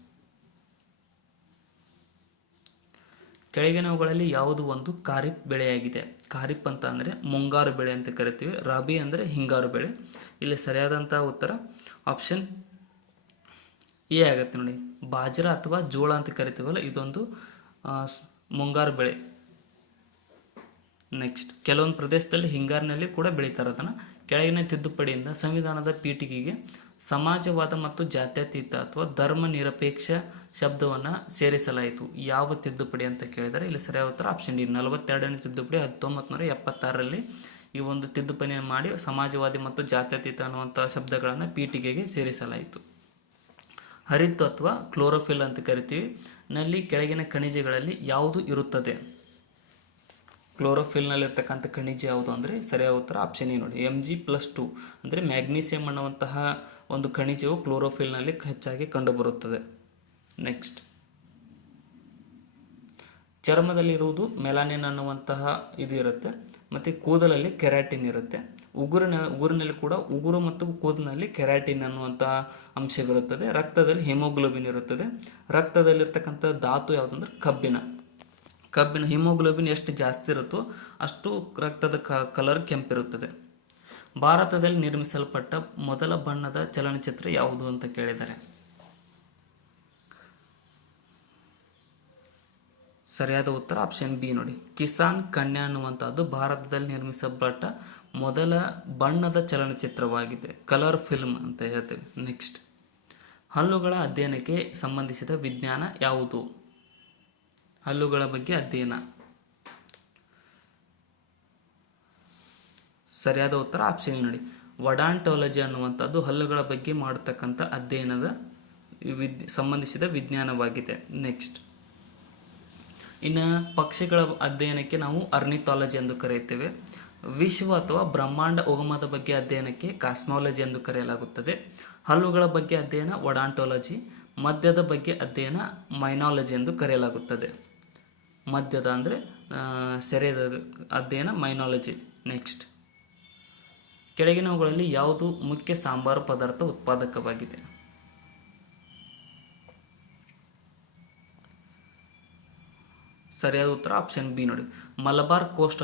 ಕೆಳಗಿನವುಗಳಲ್ಲಿ ಯಾವುದು ಒಂದು ಖಾರಿಫ್ ಬೆಳೆಯಾಗಿದೆ? ಖಾರಿಫ್ ಅಂತ ಅಂದರೆ ಮುಂಗಾರು ಬೆಳೆ ಅಂತ ಕರಿತೀವಿ. ರಬಿ ಅಂದರೆ ಹಿಂಗಾರು ಬೆಳೆ. ಇಲ್ಲಿ ಸರಿಯಾದಂಥ ಉತ್ತರ ಆಪ್ಷನ್ ಎ ಆಗುತ್ತೆ ನೋಡಿ. ಬಾಜ್ರಾ ಅಥವಾ ಜೋಳ ಅಂತ ಕರಿತೀವಲ್ಲ, ಇದೊಂದು ಮುಂಗಾರು ಬೆಳೆ. ನೆಕ್ಸ್ಟ್, ಕೆಲವೊಂದು ಪ್ರದೇಶದಲ್ಲಿ ಹಿಂಗಾರಿನಲ್ಲಿ ಕೂಡ ಬೆಳೀತಾರೆ ಅದನ್ನು. ಕೆಳಗಿನ ತಿದ್ದುಪಡಿಯಿಂದ ಸಂವಿಧಾನದ ಪೀಠಿಕೆಗೆ ಸಮಾಜವಾದ ಮತ್ತು ಜಾತ್ಯತೀತ ಅಥವಾ ಧರ್ಮ ನಿರಪೇಕ್ಷ ಶಬ್ದವನ್ನು ಸೇರಿಸಲಾಯಿತು. ಯಾವ ತಿದ್ದುಪಡಿ ಅಂತ ಕೇಳಿದರೆ ಇಲ್ಲಿ ಸರಿಯಾದ ಉತ್ತರ ಆಪ್ಷನ್ ಡಿ. 42ನೇ ತಿದ್ದುಪಡಿ 1976ರಲ್ಲಿ ಈ ಒಂದು ತಿದ್ದುಪಡಿ ಮಾಡಿ ಸಮಾಜವಾದಿ ಮತ್ತು ಜಾತ್ಯತೀತ ಅನ್ನುವಂಥ ಶಬ್ದಗಳನ್ನು ಪೀಠಿಕೆಗೆ ಸೇರಿಸಲಾಯಿತು. ಹರಿತ್ತು ಅಥವಾ ಕ್ಲೋರೋಫಿಲ್ ಅಂತ ಕರಿತೀವಿ. ನಲ್ಲಿ ಕೆಳಗಿನ ಖನಿಜಗಳಲ್ಲಿ ಯಾವುದು ಇರುತ್ತದೆ? ಕ್ಲೋರೋಫಿಲ್ನಲ್ಲಿರ್ತಕ್ಕಂಥ ಖನಿಜ ಯಾವುದು ಅಂದರೆ ಸರಿಯಾದ ಉತ್ತರ ಆಪ್ಷನ್ ಎ ನೋಡಿ. Mg+2 ಅಂದರೆ ಮ್ಯಾಗ್ನೀಸಿಯಂ ಅನ್ನುವಂತಹ ಒಂದು ಖನಿಜವು ಕ್ಲೋರೋಫಿಲ್ನಲ್ಲಿ ಹೆಚ್ಚಾಗಿ ಕಂಡುಬರುತ್ತದೆ. ನೆಕ್ಸ್ಟ್, ಚರ್ಮದಲ್ಲಿರುವುದು ಮೆಲಾನಿನ್ ಅನ್ನುವಂತಹ ಇದು ಇರುತ್ತೆ. ಮತ್ತು ಕೂದಲಲ್ಲಿ ಕೆರಾಟಿನ್ ಇರುತ್ತೆ. ಉಗುರಿನಲ್ಲಿ ಕೂಡ ಉಗುರು ಮತ್ತು ಕೂದಲಿನಲ್ಲಿ ಕೆರಾಟಿನ್ ಅನ್ನುವಂತಹ ಅಂಶವಿರುತ್ತದೆ. ರಕ್ತದಲ್ಲಿ ಹಿಮೋಗ್ಲೋಬಿನ್ ಇರುತ್ತದೆ. ರಕ್ತದಲ್ಲಿರ್ತಕ್ಕಂಥ ಧಾತು ಯಾವುದಂದ್ರೆ ಕಬ್ಬಿನ ಹಿಮೋಗ್ಲೋಬಿನ್ ಎಷ್ಟು ಜಾಸ್ತಿ ಇರುತ್ತೋ ಅಷ್ಟು ರಕ್ತದ ಕಲರ್ ಕೆಂಪಿರುತ್ತದೆ. ಭಾರತದಲ್ಲಿ ನಿರ್ಮಿಸಲ್ಪಟ್ಟ ಮೊದಲ ಬಣ್ಣದ ಚಲನಚಿತ್ರ ಯಾವುದು ಅಂತ ಕೇಳಿದ್ದಾರೆ. ಸರಿಯಾದ ಉತ್ತರ ಆಪ್ಷನ್ ಬಿ ನೋಡಿ. ಕಿಸಾನ್ ಕನ್ಯಾ ಅನ್ನುವಂಥದ್ದು ಭಾರತದಲ್ಲಿ ನಿರ್ಮಿಸಲ್ಪಟ್ಟ ಮೊದಲ ಬಣ್ಣದ ಚಲನಚಿತ್ರವಾಗಿದೆ. ಕಲರ್ ಫಿಲ್ಮ್ ಅಂತ ಹೇಳ್ತೇವೆ. ನೆಕ್ಸ್ಟ್, ಹಲ್ಲುಗಳ ಅಧ್ಯಯನಕ್ಕೆ ಸಂಬಂಧಿಸಿದ ವಿಜ್ಞಾನ ಯಾವುದು? ಹಲ್ಲುಗಳ ಬಗ್ಗೆ ಅಧ್ಯಯನ. ಸರಿಯಾದ ಉತ್ತರ ಆಪ್ಷನ್ ನೋಡಿ. ಒಡಾಂಟಾಲಜಿ ಅನ್ನುವಂಥದ್ದು ಹಲ್ಲುಗಳ ಬಗ್ಗೆ ಮಾಡತಕ್ಕಂಥ ಅಧ್ಯಯನದ ಸಂಬಂಧಿಸಿದ ವಿಜ್ಞಾನವಾಗಿದೆ. ನೆಕ್ಸ್ಟ್, ಇನ್ನು ಪಕ್ಷಿಗಳ ಅಧ್ಯಯನಕ್ಕೆ ನಾವು ಅರ್ನಿಥಾಲಜಿ ಎಂದು ಕರೆಯುತ್ತೇವೆ. ವಿಶ್ವ ಅಥವಾ ಬ್ರಹ್ಮಾಂಡ ಉಗಮದ ಬಗ್ಗೆ ಅಧ್ಯಯನಕ್ಕೆ ಕಾಸ್ಮಾಲಜಿ ಎಂದು ಕರೆಯಲಾಗುತ್ತದೆ. ಹಲ್ಲುಗಳ ಬಗ್ಗೆ ಅಧ್ಯಯನ ಒಡಾಂಟಾಲಜಿ, ಮದ್ಯದ ಬಗ್ಗೆ ಅಧ್ಯಯನ ಮೈನಾಲಜಿ ಎಂದು ಕರೆಯಲಾಗುತ್ತದೆ. ಮದ್ಯದ ಅಂದರೆ ಸೆರೆದ ಅಧ್ಯಯನ ಮೈನಾಲಜಿ. ನೆಕ್ಸ್ಟ್, ಕೆಳಗಿನವುಗಳಲ್ಲಿ ಯಾವುದು ಮುಖ್ಯ ಸಾಂಬಾರು ಪದಾರ್ಥ ಉತ್ಪಾದಕವಾಗಿದೆ? ಸರಿಯಾದ ಉತ್ತರ ಆಪ್ಷನ್ ಬಿ ನೋಡಿ. ಮಲಬಾರ್ ಕೋಸ್ಟ್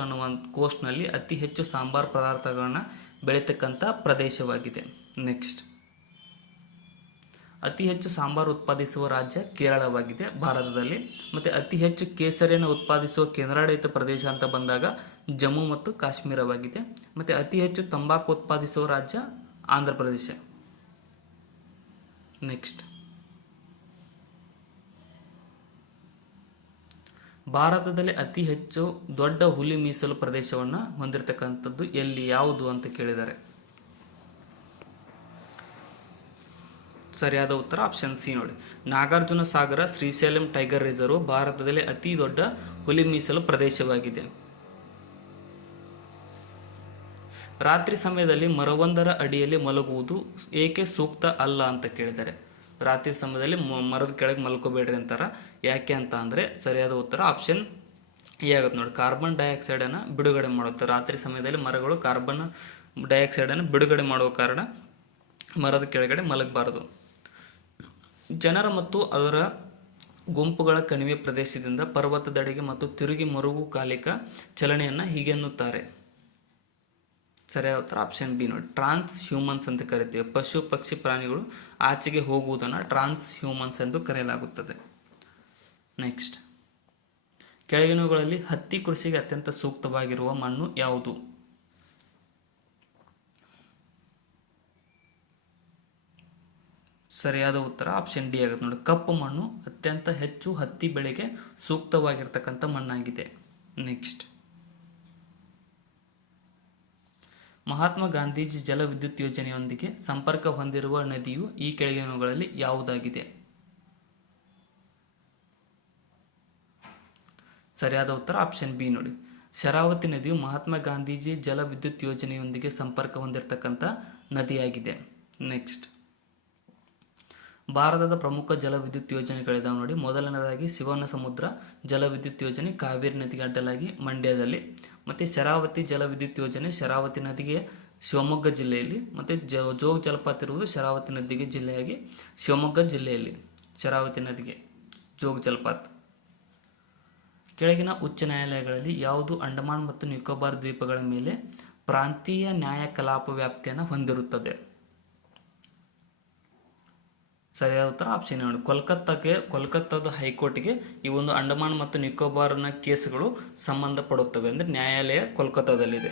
ಕೋಸ್ಟ್ನಲ್ಲಿ ಅತಿ ಹೆಚ್ಚು ಸಾಂಬಾರ್ ಪದಾರ್ಥಗಳನ್ನು ಬೆಳೀತಕ್ಕಂಥ ಪ್ರದೇಶವಾಗಿದೆ. ನೆಕ್ಸ್ಟ್, ಅತಿ ಹೆಚ್ಚು ಸಾಂಬಾರು ಉತ್ಪಾದಿಸುವ ರಾಜ್ಯ ಕೇರಳವಾಗಿದೆ ಭಾರತದಲ್ಲಿ. ಮತ್ತು ಅತಿ ಹೆಚ್ಚು ಕೇಸರಿಯನ್ನು ಉತ್ಪಾದಿಸುವ ಕೇಂದ್ರಾಡಳಿತ ಪ್ರದೇಶ ಅಂತ ಬಂದಾಗ ಜಮ್ಮು ಮತ್ತು ಕಾಶ್ಮೀರವಾಗಿದೆ. ಮತ್ತು ಅತಿ ಹೆಚ್ಚು ತಂಬಾಕು ಉತ್ಪಾದಿಸುವ ರಾಜ್ಯ ಆಂಧ್ರ ಪ್ರದೇಶ. ನೆಕ್ಸ್ಟ್, ಭಾರತದಲ್ಲಿ ಅತಿ ಹೆಚ್ಚು ದೊಡ್ಡ ಹುಲಿ ಮೀಸಲು ಪ್ರದೇಶವನ್ನು ಹೊಂದಿರತಕ್ಕಂಥದ್ದು ಎಲ್ಲಿ, ಯಾವುದು ಅಂತ ಕೇಳಿದ್ದಾರೆ. ಸರಿಯಾದ ಉತ್ತರ ಆಪ್ಷನ್ ಸಿ ನೋಡಿ. ನಾಗಾರ್ಜುನ ಸಾಗರ ಶ್ರೀಶೈಲಂ ಟೈಗರ್ ರಿಸರ್ವ್ ಭಾರತದಲ್ಲಿ ಅತಿ ದೊಡ್ಡ ಹುಲಿ ಮೀಸಲು ಪ್ರದೇಶವಾಗಿದೆ. ರಾತ್ರಿ ಸಮಯದಲ್ಲಿ ಮರವೊಂದರ ಅಡಿಯಲ್ಲಿ ಮಲಗುವುದು ಏಕೆ ಸೂಕ್ತ ಅಲ್ಲ ಅಂತ ಕೇಳಿದ್ದಾರೆ. ರಾತ್ರಿ ಸಮಯದಲ್ಲಿ ಮರದ ಕೆಳಗೆ ಮಲ್ಕೋಬೇಡ್ರಿ ಅಂತಾರೆ. ಯಾಕೆ ಅಂತ ಅಂದರೆ ಸರಿಯಾದ ಉತ್ತರ ಆಪ್ಷನ್ ಎ ಆಗುತ್ತೆ ನೋಡಿ. ಕಾರ್ಬನ್ ಡೈಆಕ್ಸೈಡನ್ನು ಬಿಡುಗಡೆ ಮಾಡುತ್ತೆ. ರಾತ್ರಿ ಸಮಯದಲ್ಲಿ ಮರಗಳು ಕಾರ್ಬನ್ ಡೈಆಕ್ಸೈಡನ್ನು ಬಿಡುಗಡೆ ಮಾಡುವ ಕಾರಣ ಮರದ ಕೆಳಗಡೆ ಮಲಗಬಾರದು. ಜನರ ಮತ್ತು ಅದರ ಗುಂಪುಗಳ ಕಣಿವೆ ಪ್ರದೇಶದಿಂದ ಪರ್ವತದೆಡೆಗೆ ಮತ್ತು ತಿರುಗಿ ಮರುಗು ಕಾಲಿಕ ಚಲನೆಯನ್ನು ಹೀಗೆನ್ನುತ್ತಾರೆ. ಸರಿಯಾದ ಉತ್ತರ ಆಪ್ಷನ್ ಬಿ ನೋಡಿ. ಟ್ರಾನ್ಸ್ ಹ್ಯೂಮನ್ಸ್ ಅಂತ ಕರಿತೀವಿ. ಪಶು ಪಕ್ಷಿ ಪ್ರಾಣಿಗಳು ಆಚೆಗೆ ಹೋಗುವುದನ್ನು ಟ್ರಾನ್ಸ್ ಹ್ಯೂಮನ್ಸ್ ಎಂದು ಕರೆಯಲಾಗುತ್ತದೆ. ನೆಕ್ಸ್ಟ್, ಕೆಳಗಿನವುಗಳಲ್ಲಿ ಹತ್ತಿ ಕೃಷಿಗೆ ಅತ್ಯಂತ ಸೂಕ್ತವಾಗಿರುವ ಮಣ್ಣು ಯಾವುದು? ಸರಿಯಾದ ಉತ್ತರ ಆಪ್ಷನ್ ಡಿ ಆಗುತ್ತೆ ನೋಡಿ. ಕಪ್ಪು ಮಣ್ಣು ಅತ್ಯಂತ ಹೆಚ್ಚು ಹತ್ತಿ ಬೆಳೆಗೆ ಸೂಕ್ತವಾಗಿರ್ತಕ್ಕಂಥ ಮಣ್ಣಾಗಿದೆ. ನೆಕ್ಸ್ಟ್, ಮಹಾತ್ಮ ಗಾಂಧೀಜಿ ಜಲ ವಿದ್ಯುತ್ ಯೋಜನೆಯೊಂದಿಗೆ ಸಂಪರ್ಕ ಹೊಂದಿರುವ ನದಿಯು ಈ ಕೆಳಗಿನವುಗಳಲ್ಲಿ ಯಾವುದಾಗಿದೆ? ಸರಿಯಾದ ಉತ್ತರ ಆಪ್ಷನ್ ಬಿ ನೋಡಿ. ಶರಾವತಿ ನದಿಯು ಮಹಾತ್ಮ ಗಾಂಧೀಜಿ ಜಲ ವಿದ್ಯುತ್ ಯೋಜನೆಯೊಂದಿಗೆ ಸಂಪರ್ಕ ಹೊಂದಿರತಕ್ಕಂಥ ನದಿಯಾಗಿದೆ. ನೆಕ್ಸ್ಟ್, ಭಾರತದ ಪ್ರಮುಖ ಜಲ ವಿದ್ಯುತ್ ಯೋಜನೆಗಳಿದಾವೆ ನೋಡಿ. ಮೊದಲನೇದಾಗಿ ಶಿವನ ಸಮುದ್ರ ಜಲ ವಿದ್ಯುತ್ ಯೋಜನೆ ಕಾವೇರಿ ನದಿಗೆ ಅಡ್ಡಲಾಗಿ ಮಂಡ್ಯದಲ್ಲಿ, ಮತ್ತು ಶರಾವತಿ ಜಲ ವಿದ್ಯುತ್ ಯೋಜನೆ ಶರಾವತಿ ನದಿಗೆ ಶಿವಮೊಗ್ಗ ಜಿಲ್ಲೆಯಲ್ಲಿ, ಮತ್ತು ಜೋಗ ಜಲಪಾತ ಇರುವುದು ಶರಾವತಿ ನದಿಗೆ ಜಿಲ್ಲೆಯಾಗಿ ಶಿವಮೊಗ್ಗ ಜಿಲ್ಲೆಯಲ್ಲಿ ಶರಾವತಿ ನದಿಗೆ ಜೋಗ ಜಲಪಾತ. ಕೆಳಗಿನ ಉಚ್ಚ ನ್ಯಾಯಾಲಯಗಳಲ್ಲಿ ಯಾವುದು ಅಂಡಮಾನ್ ಮತ್ತು ನಿಕೋಬಾರ್ ದ್ವೀಪಗಳ ಮೇಲೆ ಪ್ರಾಂತೀಯ ನ್ಯಾಯ ಕಲಾಪ ವ್ಯಾಪ್ತಿಯನ್ನು ಹೊಂದಿರುತ್ತದೆ? ಸರಿಯಾದ ಉತ್ತರ ಆಪ್ಷನ್ ನೋಡಿ. ಕೋಲ್ಕತ್ತಾದ ಹೈಕೋರ್ಟ್ಗೆ ಈ ಒಂದು ಅಂಡಮಾನ್ ಮತ್ತು ನಿಕೋಬಾರ್ನ ಕೇಸ್ಗಳು ಸಂಬಂಧಪಡುತ್ತವೆ. ಅಂದರೆ ನ್ಯಾಯಾಲಯ ಕೋಲ್ಕತ್ತಾದಲ್ಲಿದೆ.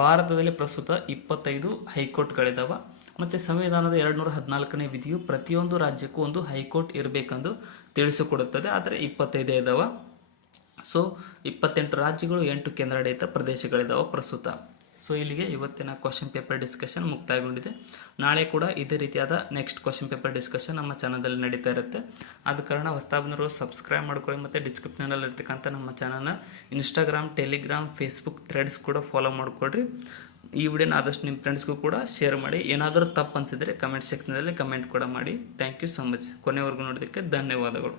ಭಾರತದಲ್ಲಿ ಪ್ರಸ್ತುತ 25 ಹೈಕೋರ್ಟ್ಗಳಿದ್ದಾವೆ. ಮತ್ತು ಸಂವಿಧಾನದ 214ನೇ ವಿಧಿಯು ಪ್ರತಿಯೊಂದು ರಾಜ್ಯಕ್ಕೂ ಒಂದು ಹೈಕೋರ್ಟ್ ಇರಬೇಕೆಂದು ತಿಳಿಸಿಕೊಡುತ್ತದೆ. ಆದರೆ 25 ಇದ್ದಾವೆ. ಸೊ 28 ರಾಜ್ಯಗಳು, 8 ಕೇಂದ್ರಾಡಳಿತ ಪ್ರದೇಶಗಳಿದ್ದಾವೆ ಪ್ರಸ್ತುತ. ಸೊ ಇಲ್ಲಿಗೆ ಇವತ್ತಿನ ಕ್ವಶನ್ ಪೇಪರ್ ಡಿಸ್ಕಷನ್ ಮುಕ್ತಾಯಗೊಂಡಿದೆ. ನಾಳೆ ಕೂಡ ಇದೇ ರೀತಿಯಾದ ನೆಕ್ಸ್ಟ್ ಕ್ವಶನ್ ಪೇಪರ್ ಡಿಸ್ಕಷನ್ ನಮ್ಮ ಚಾನಲಲ್ಲಿ ನಡೀತಾ ಇರುತ್ತೆ. ಆದ ಕಾರಣ ಹೊಸದಾಗಿ ಸಬ್ಸ್ಕ್ರೈಬ್ ಮಾಡ್ಕೊಳ್ಳಿ. ಮತ್ತು ಡಿಸ್ಕ್ರಿಪ್ಷನಲ್ಲಿ ಇರ್ತಕ್ಕಂಥ ನಮ್ಮ ಚಾನಲ್ನ ಇನ್ಸ್ಟಾಗ್ರಾಮ್, ಟೆಲಿಗ್ರಾಮ್, ಫೇಸ್ಬುಕ್, ಥ್ರೆಡ್ಸ್ ಕೂಡ ಫಾಲೋ ಮಾಡಿಕೊಡ್ರಿ. ಈ ವಿಡಿಯೋನ ಆದಷ್ಟು ನಿಮ್ಮ ಫ್ರೆಂಡ್ಸ್ಗೂ ಕೂಡ ಶೇರ್ ಮಾಡಿ. ಏನಾದರೂ ತಪ್ಪು ಅನಿಸಿದರೆ ಕಮೆಂಟ್ ಸೆಕ್ಷನಲ್ಲಿ ಕಮೆಂಟ್ ಕೂಡ ಮಾಡಿ. Thank you so much. ಕೊನೆವರೆಗೂ ನೋಡೋದಕ್ಕೆ ಧನ್ಯವಾದಗಳು.